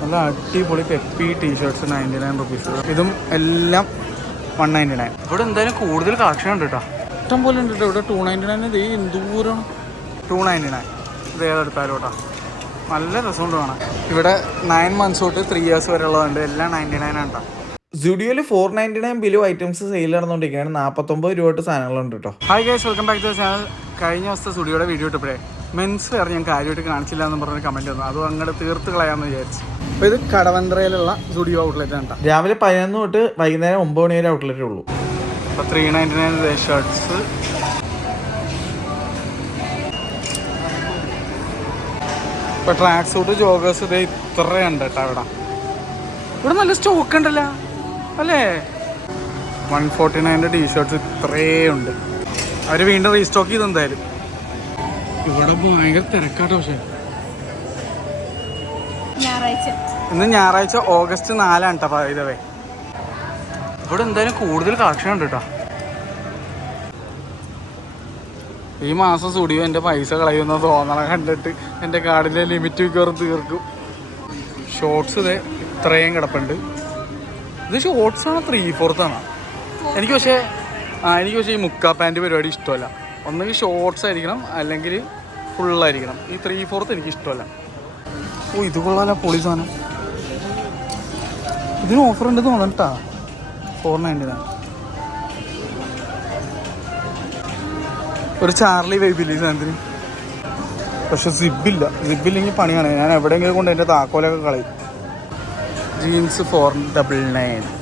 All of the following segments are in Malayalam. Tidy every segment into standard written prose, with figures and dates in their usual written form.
നല്ല അടിപൊളി പെപ്പി ടീഷർട്ട്സ് 99 റുപ്പീസ്. ഇതും എല്ലാം 199. ഇവിടെ എന്തായാലും കൂടുതൽ കളക്ഷൻ ഉണ്ട് കേട്ടോ, ഇഷ്ടം പോലെ ഉണ്ട് കേട്ടോ. ഇവിടെ 299 ഇത് എന്തൂരം 299 ഇത് ഏതെടുത്താലും കേട്ടോ, നല്ല രസമുണ്ട് കാണാൻ. ഇവിടെ 9 months തൊട്ട് 3 years വരെ ഉള്ളതുണ്ട്, എല്ലാം 99 ആണ് കേട്ടോ. സ്റ്റുഡിയോയിൽ 499 ബിലോ ഐറ്റംസ് സെയിൽ നടന്നുകൊണ്ടിരിക്കുകയാണ്. 49 രൂപ തൊട്ട് സാധനങ്ങളുണ്ട് കേട്ടോ. Hi guys, welcome back to the channel. കഴിഞ്ഞ ദിവസത്തെ സ്റ്റുഡിയോയുടെ വീഡിയോ ഇട്ടപ്പോഴേ മെൻസ് വെയർ ഞാൻ കാര്യമായിട്ട് കാണിച്ചില്ല എന്ന് പറഞ്ഞൊരു കമൻറ്റ് വന്നു. അത് അങ്ങോട്ട് തീർത്ത് കളയാമെന്ന് വിചാരിച്ചു. അപ്പോൾ ഇത് കടവന്ത്രയിലുള്ള സ്റ്റുഡിയോ ഔട്ട്ലെറ്റ് ആണ് കേട്ടോ. രാവിലെ 11 തൊട്ട് വൈകുന്നേരം 9 മണി വരെ ഔട്ട്ലെറ്റേ ഉള്ളൂ. അപ്പോൾ 399 ഷർട്ട്സ്, ഇപ്പോൾ ട്രാക്ക് സൂട്ട് ജോഗേഴ്സ് ഇത് ഇത്രയുണ്ട് കേട്ടോ. ഇവിടെ നല്ല സ്റ്റോക്ക് ഉണ്ടല്ലോ അല്ലേ. 149 ടീഷർട്ട്സ് ഇത്രയും ഉണ്ട്. അവർ വീണ്ടും റീസ്റ്റോക്ക് ചെയ്ത് എന്തായാലും. ഇവിടെ ഭയങ്കര തിരക്കാട്ടോ. പക്ഷേ ഇന്ന് ഞായറാഴ്ച August 4 കേട്ടോ. ഇതവേ ഇവിടെ എന്തായാലും കൂടുതൽ കളക്ഷൻ ഉണ്ട് കേട്ടോ. ഈ മാസം സ്റ്റുഡിയോ എൻ്റെ പൈസ കളയുമെന്ന് തോന്നണം കണ്ടിട്ട്. എൻ്റെ കാർഡിലെ ലിമിറ്റ് മിക്കവാറും തീർക്കും. ഷോർട്സ് ഇതേ ഇത്രയും കിടപ്പുണ്ട്. ഇത് ഷോർട്സാണോ 3/4 ആണ്? എനിക്ക് പക്ഷേ ഈ മുക്കാ പാൻറ്റ് പരിപാടി ഇഷ്ടമല്ല. ഒന്നെങ്കിൽ ഷോർട്സ് ആയിരിക്കണം അല്ലെങ്കിൽ ഫുള്ളായിരിക്കണം. ഈ 3/4 എനിക്ക് ഇഷ്ടമല്ല. ഓ ഇത് കൊള്ളാല, പൊളി സാധനം. ഇതിന് ഓഫർ ഉണ്ടെന്ന് തോന്നണം കേട്ടോ. 499. ഒരു ചാർലി വൈബില്ല ഈ സാധനത്തിന്. പക്ഷെ സിബില്ലെങ്കിൽ പണിയാണ്. ഞാൻ എവിടെയെങ്കിലും കൊണ്ട് എൻ്റെ താക്കോലൊക്കെ കളയും. ജീൻസ് 499.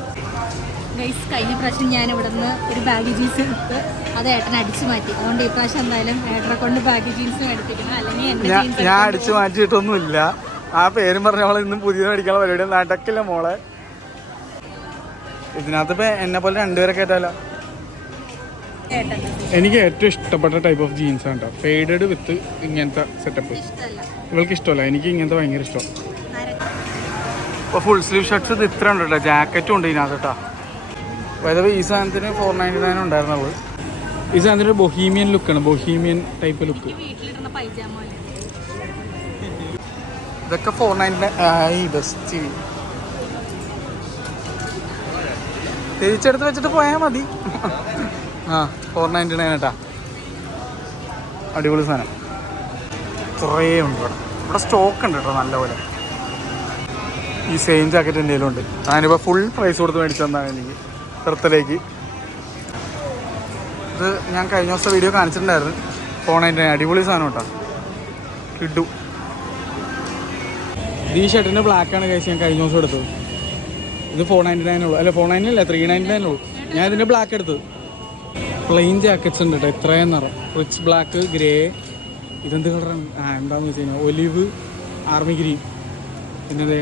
കഴിഞ്ഞ പ്രാവശ്യം ഞാൻ ഇവിടെ നിന്ന് ഒരു ബാഗി ജീൻസ് എടുത്ത് അത് ഏട്ടൻ അടിച്ചു മാറ്റി. അതുകൊണ്ട് ഈ പ്രാവശ്യം എന്തായാലും ഏട്ടനെ കൊണ്ട് ബാഗി ജീൻസും എടുത്തിരിക്കണം. അല്ലെങ്കിൽ ഞാൻ അടിച്ചു മാറ്റിയിട്ടൊന്നുമില്ല. ആ പേരും പറഞ്ഞ അവളെ ഇന്നും പുതിയത് മേടിക്കാനുള്ള പരിപാടി നടക്കില്ല മോളെ. ഇതിനകത്ത് ഇപ്പം എന്നെ പോലെ 2 പേരെ കേട്ടാലോ. എനിക്ക് ഏറ്റവും ഇഷ്ടപ്പെട്ട ടൈപ്പ് ഓഫ് ജീൻസ് ആണ് കേട്ടോ. ഫെയ്ഡഡ് വിത്ത് ഇങ്ങനത്തെ സെറ്റപ്പ്. ഇവൾക്ക് ഇഷ്ടമല്ല, എനിക്ക് ഇങ്ങനത്തെ ഭയങ്കര ഇഷ്ടം. ഇപ്പോൾ ഫുൾ സ്ലീവ് ഷർട്ട്സ് ഇത് ഇത്ര ഉണ്ട് കേട്ടോ. ജാക്കറ്റും ഉണ്ട് ഇതിനകത്ത് കേട്ടോ. അതായത് ഈ സാധനത്തിന് 499 ഉണ്ടായിരുന്നുള്ളൂ. ഈ സാധനത്തിന് ഒരു ബൊഹീമിയൻ ലുക്കാണ്, ബൊഹീമിയൻ ടൈപ്പ് ലുക്ക്. ഇതൊക്കെ 499 ബെസ്റ്റ്. തിരിച്ചെടുത്ത് വെച്ചിട്ട് പോയാൽ മതി. 499 കേട്ടാ. അടിപൊളി സാധനം. കുറേ ഉണ്ട് ഇവിടെ സ്റ്റോക്ക് ഉണ്ട് കേട്ടോ നല്ലപോലെ. ഈ സെയിം ജാക്കറ്റ് എൻ്റെ കയ്യിലുണ്ട്. ഞാനിപ്പോൾ ഫുൾ പ്രൈസ് കൊടുത്ത് മേടിച്ചു തന്നാണ് എനിക്ക് ബർത്ത്ഡേക്ക്. ഇത് ഞാൻ കഴിഞ്ഞ ദിവസം വീഡിയോ കാണിച്ചിട്ടുണ്ടായിരുന്നു. 499 അടിപൊളി സാധനം കേട്ടോ. കിട്ടു. ഈ ഷർട്ടിൻ്റെ ബ്ലാക്കാണ് കഴിച്ച് ഞാൻ കഴിഞ്ഞ ദിവസം എടുത്തത്. ഇത് 499 ഉള്ളൂ. അല്ല 499 അല്ല 399 ഉള്ളൂ. ഞാൻ ഇതിൻ്റെ ബ്ലാക്ക് എടുത്തത്. പ്ലെയിൻ ജാക്കറ്റ്സ് ഉണ്ട് കേട്ടോ. ഇത്രയും നിറം റിച്ച് ബ്ലാക്ക്, ഗ്രേ, ഇതെന്ത് കളറാണ്? എന്താണെന്ന് വെച്ച് കഴിഞ്ഞാൽ ഒലിവ്, ആർമി ഗ്രീൻ, പിന്നെ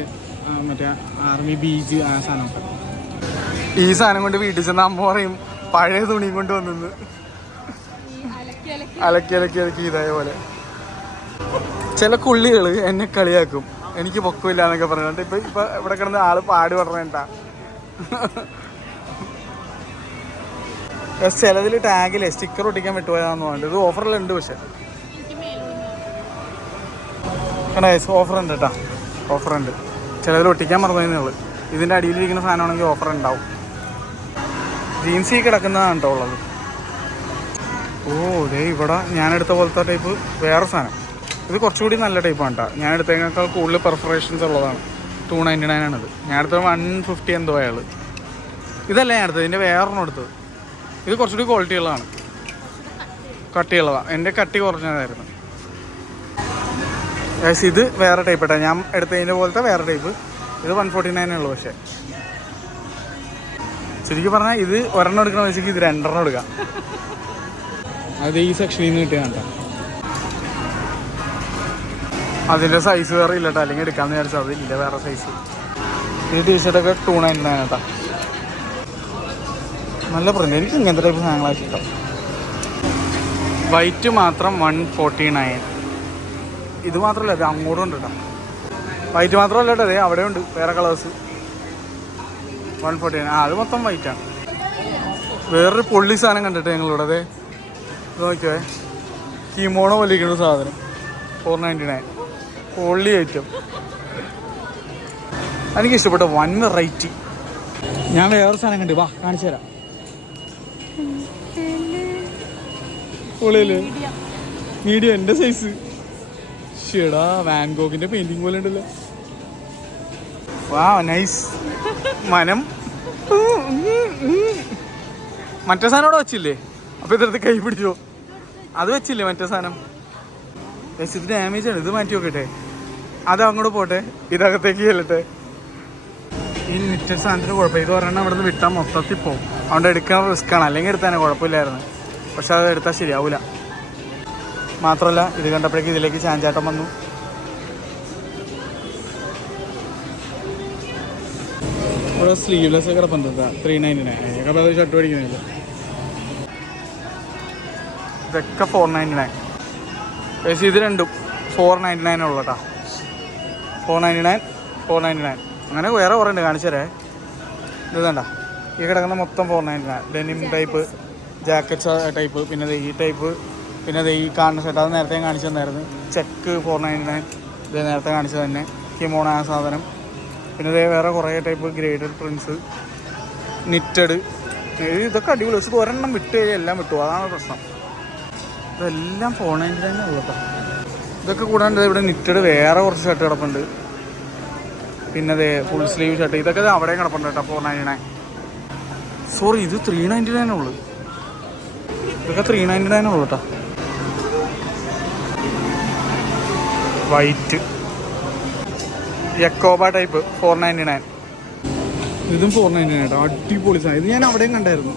മറ്റേ ആർമി ബീജ്, ആ സാധനം. ഈ സാധനം കൊണ്ട് വീട്ടിൽ ചെന്ന അമ്മ പറയും പഴയ തുണിയും കൊണ്ട് വന്നു അലക്കി ഇതായ പോലെ. ചില കുള്ളികൾ എന്നെ കളിയാക്കും, എനിക്ക് പൊക്കമില്ല എന്നൊക്കെ പറഞ്ഞിട്ട്. ഇപ്പൊ ഇവിടെ കിടന്ന് ആള് പാടി പറഞ്ഞേട്ടാ. ചിലതിൽ ടാഗിലെ സ്റ്റിക്കർ ഒട്ടിക്കാൻ വിട്ടുപോയാന്ന് പറഞ്ഞിട്ട്. ഇത് ഓഫറിലുണ്ട്. പക്ഷെ ഓഫറുണ്ട് കേട്ടോ. ഓഫറുണ്ട്. ചിലതിൽ ഒട്ടിക്കാൻ മറന്നതിനുള്ളു. ഇതിൻ്റെ അടിയിലിരിക്കുന്ന സാധനമാണെങ്കിൽ ഓഫർ ഉണ്ടാവും. ജീൻസ് ഈ കിടക്കുന്നതാണ് കേട്ടോ ഉള്ളത്. ഓ ദേ ഇവിടെ ഞാനെടുത്ത പോലത്തെ ടൈപ്പ് വേറെ സാധനം. ഇത് കുറച്ചുകൂടി നല്ല ടൈപ്പാണ് കേട്ടോ. ഞാൻ എടുത്തതിനേക്കാൾ കൂടുതൽ പെർഫറേഷൻസ് ഉള്ളതാണ്. 299 ആണിത്. ഞാൻ എടുത്തത് 150 എന്തോ അയാൾ. ഇതല്ല ഞാൻ എടുത്തത്, ഇതിൻ്റെ വേറൊന്നും എടുത്തത്. ഇത് കുറച്ചുകൂടി ക്വാളിറ്റി ഉള്ളതാണ്, കട്ടിയുള്ളതാണ്. എൻ്റെ കട്ടി കുറഞ്ഞതായിരുന്നു. ഇത് വേറെ ടൈപ്പ് കേട്ടോ. ഞാൻ എടുത്തതിൻ്റെ പോലത്തെ വേറെ ടൈപ്പ്. ഇത് 149 ഉള്ളൂ. പക്ഷേ ശരിക്കും പറഞ്ഞാൽ ഇത് ഒരെണ്ണം എടുക്കണ വെച്ചിട്ട് ഇത് 2 എടുക്കാം. അത് ഈ സെക്ഷനിൽ നിന്ന് കിട്ടിയാണ് കേട്ടോ. അതിൻ്റെ സൈസ് വേറെ ഇല്ല കേട്ടോ. അല്ലെങ്കിൽ എടുക്കാമെന്ന് വിചാരിച്ചാൽ അതില്ല, വേറെ സൈസ്. ഈ ടീഷർട്ടൊക്കെ 299 കേട്ടോ. നല്ല പ്രിൻ്റ്. എനിക്ക് ഇങ്ങനത്തെ ടൈപ്പ് സാധനങ്ങളാണ് ഇഷ്ടം. വൈറ്റ് മാത്രം 149. ഇത് മാത്രമല്ല, അത് അങ്ങോട്ടും ഉണ്ട് കേട്ടോ. വൈറ്റ് മാത്രമല്ല കേട്ടോ, അതെ അവിടെ ഉണ്ട് വേറെ കളേഴ്സ്. 149. അത് മൊത്തം വൈറ്റാണ്. വേറൊരു പൊള്ളി സാധനം കണ്ടിട്ട് ഞങ്ങളിവിടെ അതെ നോക്കിയേ. കിമോണോ വലിക്കുന്ന സാധനം 499. പൊള്ളി ഐറ്റം. എനിക്ക് ഇഷ്ടപ്പെട്ട വൺ വെറൈറ്റി. ഞാൻ വേറെ സാധനം കണ്ടു, വാ കാണിച്ചു തരാം. പൊളിയല്ലേ? മീഡിയം എൻ്റെ സൈസ്. ഷെടാ വാൻഗോഗിൻ്റെ പെയിൻറ്റിങ് പോലെ ഉണ്ടല്ലോ. വാ നൈസ്. മനം. മറ്റേ സാധനം അവിടെ വെച്ചില്ലേ? അപ്പോൾ ഇതെടുത്ത് കൈ പിടിച്ചോ. അത് വെച്ചില്ലേ മറ്റേ സാധനം? ഇത് ഡാമേജ് ആണ്, ഇത് മാറ്റി നോക്കട്ടെ. അത് അങ്ങോട്ട് പോട്ടെ, ഇതകത്തേക്ക് ചെല്ലട്ടെ. ഈ ലിമിറ്റഡ് സാധനത്തിന് കുഴപ്പമില്ല. ഇത് പറഞ്ഞാൽ അവിടെ നിന്ന് വിട്ടാൽ മൊത്തത്തിൽ പോകും. അതുകൊണ്ട് എടുക്കാൻ റിസ്ക്കാണ്. അല്ലെങ്കിൽ എടുത്താൽ കുഴപ്പമില്ലായിരുന്നു. പക്ഷെ അത് എടുത്താൽ ശരിയാവില്ല. മാത്രമല്ല ഇത് കണ്ടപ്പോഴേക്ക് ഇതിലേക്ക് ചാഞ്ചാട്ടം വന്നു. ഇവിടെ സ്ലീവ്ലെസ് ഒക്കെ കിടപ്പുണ്ട്. 399 ഒക്കെ അത് ഷർട്ട് മേടിക്കുന്നില്ല. ഇതൊക്കെ 499. പക്ഷേ ഇത് രണ്ടും 499 ഉള്ളൂ കേട്ടോ. 499 അങ്ങനെ വേറെ കുറേ ഉണ്ട്, കാണിച്ചു തരേ. ഇത് വേണ്ട, ഈ കിടക്കുന്ന മൊത്തം 499. ഡെനിം ടൈപ്പ്, ജാക്കറ്റ് ടൈപ്പ്, പിന്നെ ഈ ടൈപ്പ്, പിന്നെ ഈ കാണുന്ന സെറ്റ് അത് നേരത്തെ കാണിച്ചു തന്നായിരുന്നു. ചെക്ക് 499, ഇത് നേരത്തെ കാണിച്ചത് തന്നെ. കിമോണ ആ സാധനം. പിന്നെ വേറെ കുറേ ടൈപ്പ് ഗ്രേഡഡ് പ്രിൻസ്, നിറ്റഡ്. ഇതൊക്കെ അടിപൊളി. പക്ഷെ ഒരെണ്ണം വിട്ട് കഴിഞ്ഞാൽ എല്ലാം വിട്ടു, അതാണ് പ്രശ്നം. ഇതെല്ലാം 499 ഉള്ളൂ കേട്ടോ. ഇതൊക്കെ കൂടാണ്ട് ഇവിടെ നിറ്റഡ് വേറെ കുറച്ച് ഷർട്ട് കിടപ്പുണ്ട്. പിന്നെ ഫുൾ സ്ലീവ് ഷർട്ട്, ഇതൊക്കെ അവിടെ കിടപ്പുണ്ട് കേട്ടോ. 499. സോറി, ഇത് 399 ഉള്ളു. ഇതൊക്കെ 399 ഉള്ളു കേട്ടോ. വൈറ്റ് യക്കോബ ടൈപ്പ് 499. ഇതും 499 കേട്ടോ. അടിപൊളി സാധനം. ഇത് ഞാൻ അവിടെയും കണ്ടായിരുന്നു.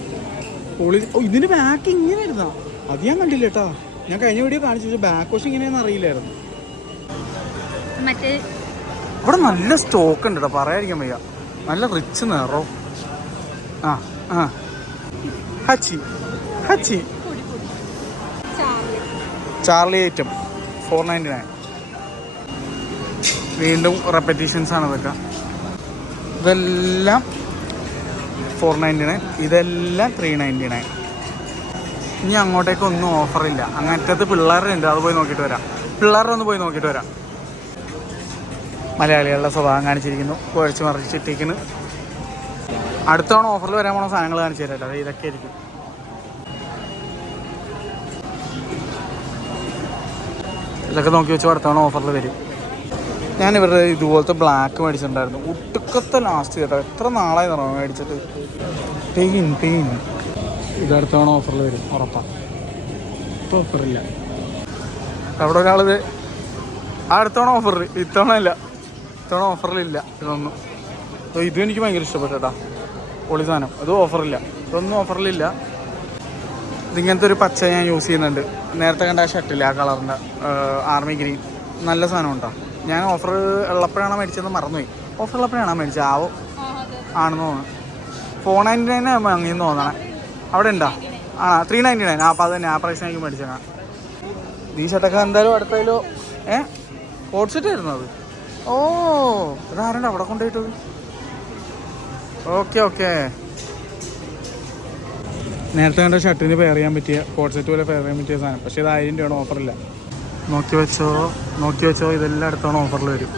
പൊളി. ഇതിൻ്റെ ബാക്ക് ഇങ്ങനെ ഇരുന്നാ, അത് ഞാൻ കണ്ടില്ല കേട്ടോ. ഞാൻ കഴിഞ്ഞ വീഡിയോ കാണിച്ചു, ബാക്ക് വാഷ് ഇങ്ങനെയാണെന്ന് അറിയില്ലായിരുന്നു. അവിടെ നല്ല സ്റ്റോക്ക് ഉണ്ട് കേട്ടോ, പറയാതിരിക്കാൻ വയ്യ. നല്ല റിച്ച് നിറോ. ആ ആ ഹച്ചി ഹച്ചി ചാർലി ഐറ്റം 499. വീണ്ടും റെപ്പറ്റീഷൻസ് ആണ് ഇതൊക്കെ. ഇതെല്ലാം 499, ഇതെല്ലാം 399. ഇനി അങ്ങോട്ടേക്കൊന്നും ഓഫറില്ല. അങ്ങനത്തെ പിള്ളേരുണ്ട്, അത് പോയി നോക്കിയിട്ട് വരാം. പിള്ളേരുടെ ഒന്ന് പോയി നോക്കിയിട്ട് വരാം. മലയാളികളുടെ സ്വഭാവം കാണിച്ചിരിക്കുന്നു, കുഴച്ച് മറിച്ചിട്ടിരിക്കുന്നു. അടുത്ത തവണ ഓഫറിൽ വരാൻ പോണ സാധനങ്ങൾ കാണിച്ചു തരാം. അത് ഇതൊക്കെ ആയിരിക്കും. ഇതൊക്കെ നോക്കി വെച്ചാൽ അടുത്ത തവണ ഓഫറിൽ വരും. ഞാൻ ഇവരുടെ ഇതുപോലത്തെ ബ്ലാക്ക് മേടിച്ചിട്ടുണ്ടായിരുന്നു. ഒട്ടുക്കത്തെ ലാസ്റ്റ് കേട്ടോ. എത്ര നാളായി നിറോ മേടിച്ചിട്ട്. പെയിൻ ഇത് അടുത്ത തവണ ഓഫറിൽ വരും ഉറപ്പാണ്. ഇപ്പോൾ ഓഫറില്ല. അവിടെ ഒരാളിത് അടുത്ത തവണ ഓഫറിൽ, ഇത്തവണ ഇല്ല. ഇത്തവണ ഓഫറിലില്ല ഇതൊന്നും. ഇതും എനിക്ക് ഭയങ്കര ഇഷ്ടപ്പെട്ടു കേട്ടോ. പൊളി സാധനം. ഇതും ഓഫറില്ല, ഇതൊന്നും ഓഫറിലില്ല. ഇതിങ്ങനത്തെ ഒരു പച്ച ഞാൻ യൂസ് ചെയ്യുന്നുണ്ട്. നേരത്തെ കണ്ട ഷർട്ടില്ല ആ കളറിൻ്റെ ആർമി ഗ്രീൻ. നല്ല സാധനം ഉണ്ടോ. ഞാൻ ഓഫർ ഉള്ളപ്പോഴാണ് മേടിച്ചതെന്ന് മറന്നുപോയി. ഓഫർ ഉള്ളപ്പോഴാണ് മേടിച്ചത്. ആവോ ആണെന്ന് തോന്നുന്നു. 499 വാങ്ങിയെന്ന് തോന്നണേ. അവിടെ ഉണ്ടോ? ആ 399. അപ്പോൾ അത് തന്നെ ആ പ്രൈസിനായിരിക്കും മേടിച്ചേക്കാം. ഈ ഷർട്ടൊക്കെ എന്തായാലും അടുത്തായാലോ. കോട്ട് സെറ്റ് ആയിരുന്നു അത്. ഓ അതാരണ്ട അവിടെ കൊണ്ടുപോയിട്ടത്. ഓക്കെ നേരത്തെ കണ്ട ഷർട്ടിന് പെയർ ചെയ്യാൻ പറ്റിയ, കോട്ട് സെറ്റ് പോലെ പെയർ ചെയ്യാൻ പറ്റിയ സാധനം. പക്ഷേ ഇത് 1000 രൂപയാണ്, ഓഫറില്ല. നോക്കി വെച്ചോ ഇതെല്ലാം അടുത്തവണ ഓഫറിൽ വരും.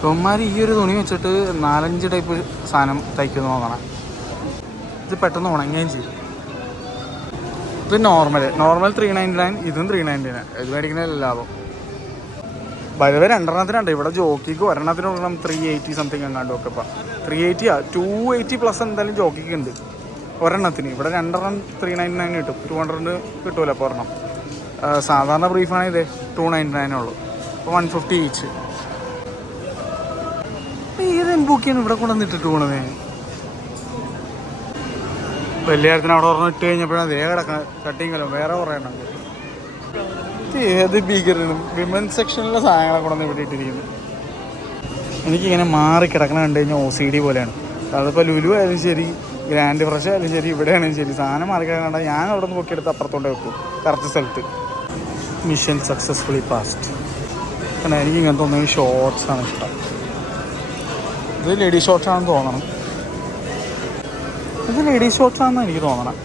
ഇവന്മാർ ഈ ഒരു തുണി വെച്ചിട്ട് 4-5 ടൈപ്പ് സാധനം തയ്ക്കുന്നു നോക്കണം. ഇത് പെട്ടെന്ന് ഉണങ്ങുകയും ചെയ്യും. ഇത് നോർമൽ 399, ഇതും 399. ഇത് മേടിക്കുന്നതിൽ ലാഭം. വരവേ 2 ഇവിടെ ജോക്കിക്ക് ഒരെണ്ണത്തിന് 380 സംതിങ് എങ്ങാണ്ടും ഒക്കെ. ഇപ്പം 380 280 പ്ലസ് എന്തായാലും ജോക്കിക്ക് ഉണ്ട് ഒരെണ്ണത്തിന്. ഇവിടെ 2 399 കിട്ടും. 200 കിട്ടുമല്ലോ അപ്പോൾ ഒരെണ്ണം. സാധാരണ ബ്രീഫാണെങ്കിൽ ഇതേ 299 ഉള്ളൂ. അപ്പോൾ 150 ഈച്ച്. ഏത് എൻബുക്കിയാണ് ഇവിടെ കൊണ്ടുവന്നിട്ടിട്ട് പോണത്. വലിയ കാര്യത്തിന് അവിടെ ഒരെണ്ണം ഇട്ട് കഴിഞ്ഞപ്പോഴാണ് അതേ കിടക്കാൻ കട്ടിങ്ങല്ലോ. വേറെ കുറേ എണ്ണം. ഏത് ഭീകരനും വിമൻസ് സെക്ഷനിലെ സാധനങ്ങളെ കൊണ്ടൊന്ന് ഇവിടെ ഇട്ടിരിക്കുന്നു. എനിക്കിങ്ങനെ മാറി കിടക്കണം കണ്ടു കഴിഞ്ഞാൽ OCD പോലെയാണ്. അതിപ്പോൾ ലുലു ആയാലും ശരി, ഗ്രാൻഡ് ഫ്രഷ് ആയാലും ശരി, ഇവിടെയാണെങ്കിലും ശരി, സാധനം മാറി കിടക്കണ്ട. ഞാൻ അവിടെ നിന്ന് പൊക്കിയെടുത്ത് അപ്പുറത്തോട്ട് വെക്കും, കറക്റ്റ് സ്ഥലത്ത്. Mission successfully past. കാരണം എനിക്ക് ഇങ്ങനത്തെ ഒന്നും ഷോർട്സാണ് ഇഷ്ടം. ഇത് ലേഡീസ് ഷോർട്സാണെന്ന് തോന്നണം. ഇത് ലേഡീസ് ഷോർട്സാണെന്ന് എനിക്ക് തോന്നണം.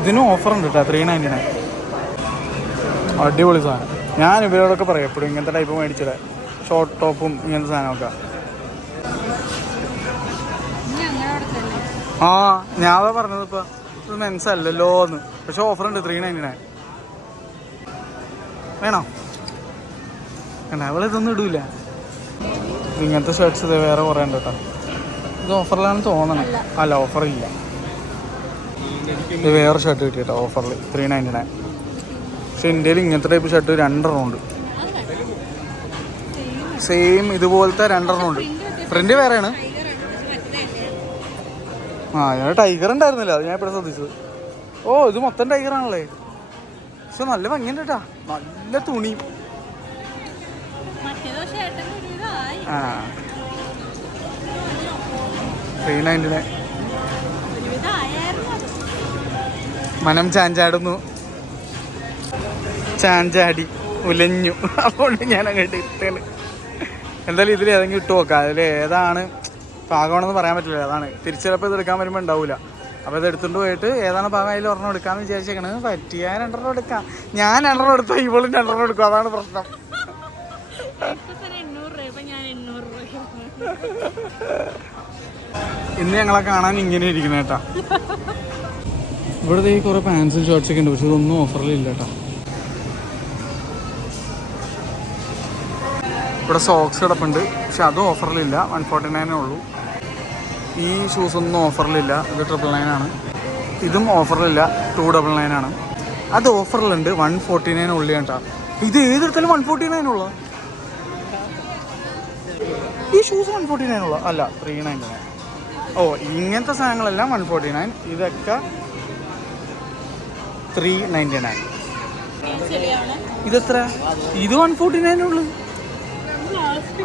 ഇതിനും ഓഫറുണ്ട് കേട്ടോ, 399. അടിപൊളി സാധനം. ഞാൻ ഇവരോടൊക്കെ പറയും എപ്പോഴും ഇങ്ങനത്തെ ടൈപ്പ് മേടിച്ചിടാൻ. ഷോർട്ട് ടോപ്പും ഇങ്ങനത്തെ സാധനമൊക്കെ. ആ ഞാൻ അതാ പറഞ്ഞത്, ഇപ്പോൾ ഇത് മെൻസ് അല്ലല്ലോ എന്ന്. പക്ഷെ ഓഫറുണ്ട് 399. വേണോ? കണ്ട അവളിതൊന്നും ഇടൂല. ഇങ്ങനത്തെ ഷർട്ട്സ് ഇത് വേറെ കുറേ ഉണ്ട് കേട്ടോ. ഇത് ഓഫറിലാണെന്ന് തോന്നണം. അല്ല ഓഫറില്ല. ഇത് വേറെ ഷർട്ട് കിട്ടി കേട്ടോ ഓഫറിൽ 399. പക്ഷെ ഇന്ത്യയിൽ ഇങ്ങനത്തെ ടൈപ്പ് ഷർട്ട് 2 എണ്ണം ഉണ്ട്. സെയിം ഇതുപോലത്തെ 2 എണ്ണം ഉണ്ട്. പ്രിന്റ് വേറെയാണ്. ഞാൻ ടൈഗർ ഉണ്ടായിരുന്നില്ല, അത് ഞാൻ എപ്പോഴും ശ്രദ്ധിച്ചത്. ഓ ഇത് മൊത്തം ടൈഗറാണല്ലേ. പക്ഷെ നല്ല ഭംഗിയുണ്ട് കേട്ടാ, നല്ല തുണി. ആ 399. മനം ചാഞ്ചാടുന്നു, ചാഞ്ചാടി ഉലഞ്ഞു. അതുകൊണ്ട് ഞാൻ അങ്ങോട്ട് ഇട്ടേന്. എന്തായാലും ഇതിൽ ഏതെങ്കിലും ഇട്ട് നോക്കാം. അതിൽ ഏതാണ് പാകമാണെന്ന് പറയാൻ പറ്റില്ല. അതാണ് തിരിച്ചിലപ്പോൾ ഇത് എടുക്കാൻ വരുമ്പോൾ ഉണ്ടാവില്ല. അപ്പോൾ ഇത് എടുത്തുകൊണ്ട് പോയിട്ട് ഏതാണ് പാകം അതിൽ ഒരെണ്ണം എടുക്കാമെന്ന് വിചാരിച്ചേക്കണത്. പറ്റിയ 2 എടുക്കാം. ഞാൻ 2 എടുത്താൽ ഇവളും 2 എടുക്കും. അതാണ് പ്രശ്നം. ഇന്ന് ഞങ്ങളെ കാണാൻ ഇങ്ങനെ ഇരിക്കണ കേട്ടാ. ഇവിടുത്തെ ഈ കുറേ പാൻസും ഷർട്ട്സൊക്കെ ഉണ്ട്, പക്ഷെ ഇതൊന്നും ഓഫറിലില്ല കേട്ടോ. ഇവിടെ സോക്സ് കിടപ്പുണ്ട്, പക്ഷെ അതും ഓഫറിലില്ല. 149 ഉള്ളൂ. ഈ ഷൂസൊന്നും ഓഫറിലില്ല. ഇത് 999 ആണ്. ഇതും ഓഫറിലില്ല, 299 ആണ്. അത് ഓഫറിലുണ്ട്, 149 ഉള്ളി കേട്ടോ. ഇത് ഏതെടുത്താലും 149 ഉള്ള. ഈ ഷൂസ് 149 ഉള്ള അല്ല 399. ഓ ഇങ്ങനത്തെ സാധനങ്ങളെല്ലാം 149. ഇതൊക്കെ 399. ഇതെത്ര? ഇത് 149 ഉള്ളു.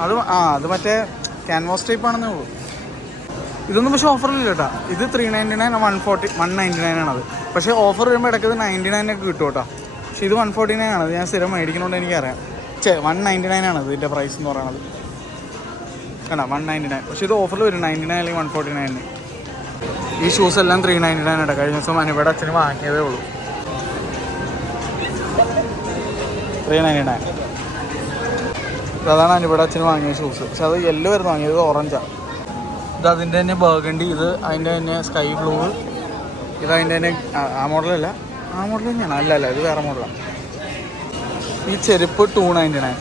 അത് മറ്റേ ക്യാൻവാസ് ടൈപ്പ് ആണെന്നേ ഉള്ളൂ. ഇതൊന്നും പക്ഷേ ഓഫറില്ല കേട്ടോ. ഇത് 399, 199 ആണത്. പക്ഷേ ഓഫർ വരുമ്പോൾ ഇടയ്ക്ക് 99 ഒക്കെ കിട്ടും കേട്ടോ. പക്ഷേ ഇത് 149 ആണ്. ഞാൻ സ്ഥിരം മേടിക്കണോണ്ട് എനിക്കറിയാം. 199 ആണ് ഇതിൻ്റെ പ്രൈസ് എന്ന് പറയുന്നത്. കണ്ടോ 199. പക്ഷേ ഇത് ഓഫറിൽ വരും 99 അല്ലെങ്കിൽ 149. ഈ ഷൂസ് എല്ലാം 399 കേട്ടോ. കഴിഞ്ഞ ദിവസം അനുപയുടെ അച്ഛന് വാങ്ങിയതേ ഉള്ളൂ. 399. അതാണ് അനുപയുടെ അച്ഛന് വാങ്ങിയ ഷൂസ്. പക്ഷെ അത് യെല്ലോ ആയിരുന്നു വാങ്ങിയത്, ഓറഞ്ചാണ്. ഇത് അതിൻ്റെ തന്നെ ബർഗണ്ടി, ഇത് അതിൻ്റെ തന്നെ സ്കൈ ബ്ലൂ, ഇത് അതിൻ്റെ തന്നെ ആ മോഡലല്ല. ആ മോഡൽ തന്നെയാണ്. അല്ല ഇത് വേറെ മോഡലാണ്. ഈ ചെരുപ്പ് 299.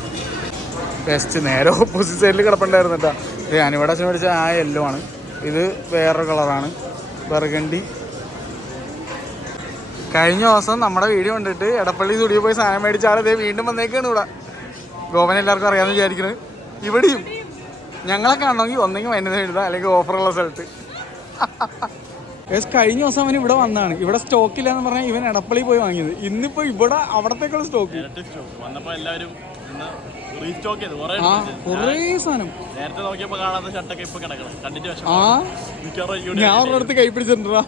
ബെസ്റ്റ്. നേരെ ഓപ്പോസിറ്റ് സൈഡിൽ കിടപ്പുണ്ടായിരുന്നു കേട്ടോ. ഇത് അനുപയുടെ അച്ഛൻ മേടിച്ച ആ യെല്ലോ ആണ്. ഇത് വേറൊരു കളറാണ്, ബർഗണ്ടി. കഴിഞ്ഞ ദിവസം നമ്മുടെ വീഡിയോ കണ്ടിട്ട് എടപ്പള്ളി സ്റ്റുഡിയോ പോയി സാധനം മേടിച്ചാൽ ഇതേ വീണ്ടും വന്നേക്കാണ് ഇവിടെ. ഗോവൻ എല്ലാവർക്കും അറിയാമെന്ന് വിചാരിക്കുന്നത്. ഇവിടെയും ഞങ്ങളെ കാണണമെങ്കിൽ ഒന്നെങ്കിൽ വൈകുന്നേരം എഴുതാം, അല്ലെങ്കിൽ ഓഫറുള്ള സ്ഥലത്ത്. കഴിഞ്ഞ ദിവസം അവൻ ഇവിടെ വന്നതാണ്. ഇവിടെ സ്റ്റോക്കില്ല എന്ന് പറഞ്ഞാൽ ഇവൻ എടപ്പള്ളി പോയി വാങ്ങിയത്. ഇന്നിപ്പോൾ ഇവിടെ അവിടത്തേക്കുള്ള സ്റ്റോക്ക്. കുറേ സാധനം ഞാൻ ഒരിടത്ത് കൈ പിടിച്ചിട്ടുണ്ടാ.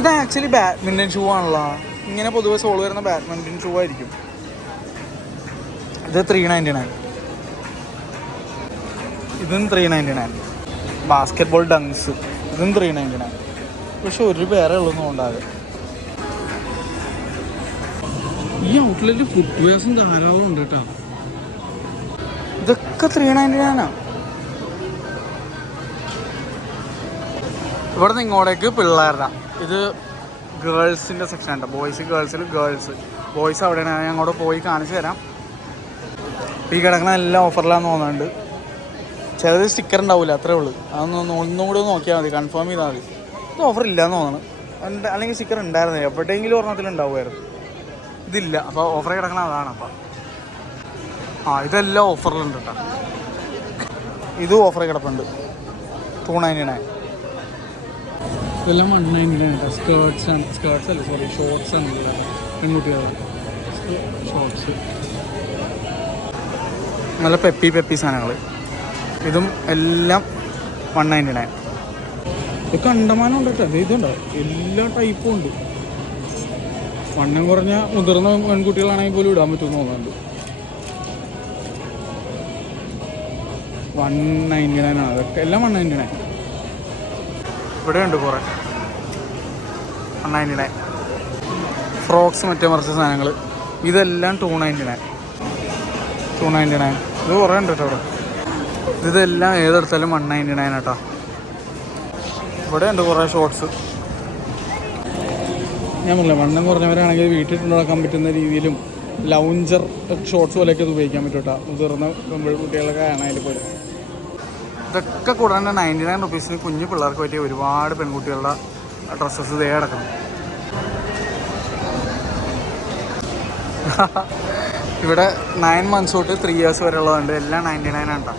ഇത് ആക്ച്വലി ബാഡ്മിൻ്റൺ ഷൂ ആണല്ലോ. ഇങ്ങനെ പൊതുവെ സോൾ വരുന്ന ബാഡ്മിൻ്റൺ ഷൂ ആയിരിക്കും. ഇത് 399. ഇതും 399. ബാസ്കറ്റ് ഡങ്സ് ഇതും 399. പക്ഷെ ഒരു പേരേ ഉള്ളൂ ഉണ്ടാകും. ഈ ഔട്ട്ലെറ്റ് ഫുട്വെയർസും ധാരാളം ഉണ്ട് കേട്ടോ. ഇതൊക്കെ 399. ഇവിടെ നിന്ന് ഇങ്ങോട്ടേക്ക് പിള്ളേരുടെ ഇത് ഗേൾസിൻ്റെ സെക്ഷൻ ഉണ്ട്. ബോയ്സ് ഗേൾസിൽ ഗേൾസ് ബോയ്സ് അവിടെയാണ്. ഞാൻ അങ്ങോട്ട് പോയി കാണിച്ചു തരാം. ഈ കിടക്കണ എല്ലാം ഓഫറിലാന്ന് തോന്നുന്നുണ്ട്. ചിലത് സ്റ്റിക്കർ ഉണ്ടാവില്ല, അത്രേ ഉള്ളൂ. അതൊന്ന് ഒന്നും കൂടെ നോക്കിയാൽ മതി, കൺഫേം ചെയ്താൽ മതി. ഇത് ഓഫർ ഇല്ലയെന്ന് തോന്നുന്നു. അല്ലെങ്കിൽ സ്റ്റിക്കർ ഉണ്ടായിരുന്നില്ല, എവിടെയെങ്കിലും ഒരെണ്ണത്തിൽ ഉണ്ടാവുമായിരുന്നു. ഇതില്ല. അപ്പോൾ ഓഫർ കിടക്കണ അതാണ്. അപ്പം ഇതെല്ലാം ഓഫറിലുണ്ട് കേട്ടോ. ഇതും ഓഫർ കിടപ്പുണ്ട് 299. ഇതെല്ലാം 199 കേട്ടോ. സ്കേർട്സ് അല്ല, സോറി ഷോർട്സ് ആണ്. പെൺകുട്ടികളുടെ ഷോർട്സ് നല്ല പെപ്പി സാധനങ്ങൾ. ഇതും എല്ലാം 199. ഇത് കണ്ടമാനം ഉണ്ട് കേട്ടോ. ഇതുണ്ടോ, എല്ലാ ടൈപ്പും ഉണ്ട്. വണ്ണം കുറഞ്ഞ മുതിർന്ന പെൺകുട്ടികളാണെങ്കിൽ പോലും ഇടാൻ പറ്റുമെന്ന് തോന്നുന്നുണ്ട്. 199 ആണ്. അതൊക്കെ എല്ലാം 199. ഇവിടെ ഉണ്ട് കുറേ 199. ഫ്രോക്സ് മറ്റേ മറിച്ച സാധനങ്ങൾ ഇതെല്ലാം 299. 299. ഇത് കുറേ ഉണ്ട് കേട്ടോ ഇവിടെ. ഇതെല്ലാം ഏതെടുത്താലും 199 കേട്ടോ. ഇവിടെ ഉണ്ട് കുറേ ഷോർട്സ്. ഞാൻ പറഞ്ഞില്ല, വണ്ണം കുറഞ്ഞവരാണെങ്കിൽ വീട്ടിൽ കൊണ്ടുനടക്കാൻ പറ്റുന്ന രീതിയിലും ലൗഞ്ചർ ഷോർട്സ് പോലെയൊക്കെ ഇത് ഉപയോഗിക്കാൻ പറ്റും കേട്ടോ. മുതിർന്ന കുട്ടികളൊക്കെ ആണെങ്കിൽ പോലും. ഇതൊക്കെ കൂടാണ്ട് 99 റുപ്പീസിന് കുഞ്ഞു പിള്ളേർക്ക് പറ്റിയ ഒരുപാട് പെൺകുട്ടികളുടെ ഡ്രസ്സസ് ഇതേ കിടക്കണം. ഇവിടെ 9 months തൊട്ട് 3 years വരെ ഉള്ളതുണ്ട്. എല്ലാം 99 ആണ് കേട്ടോ.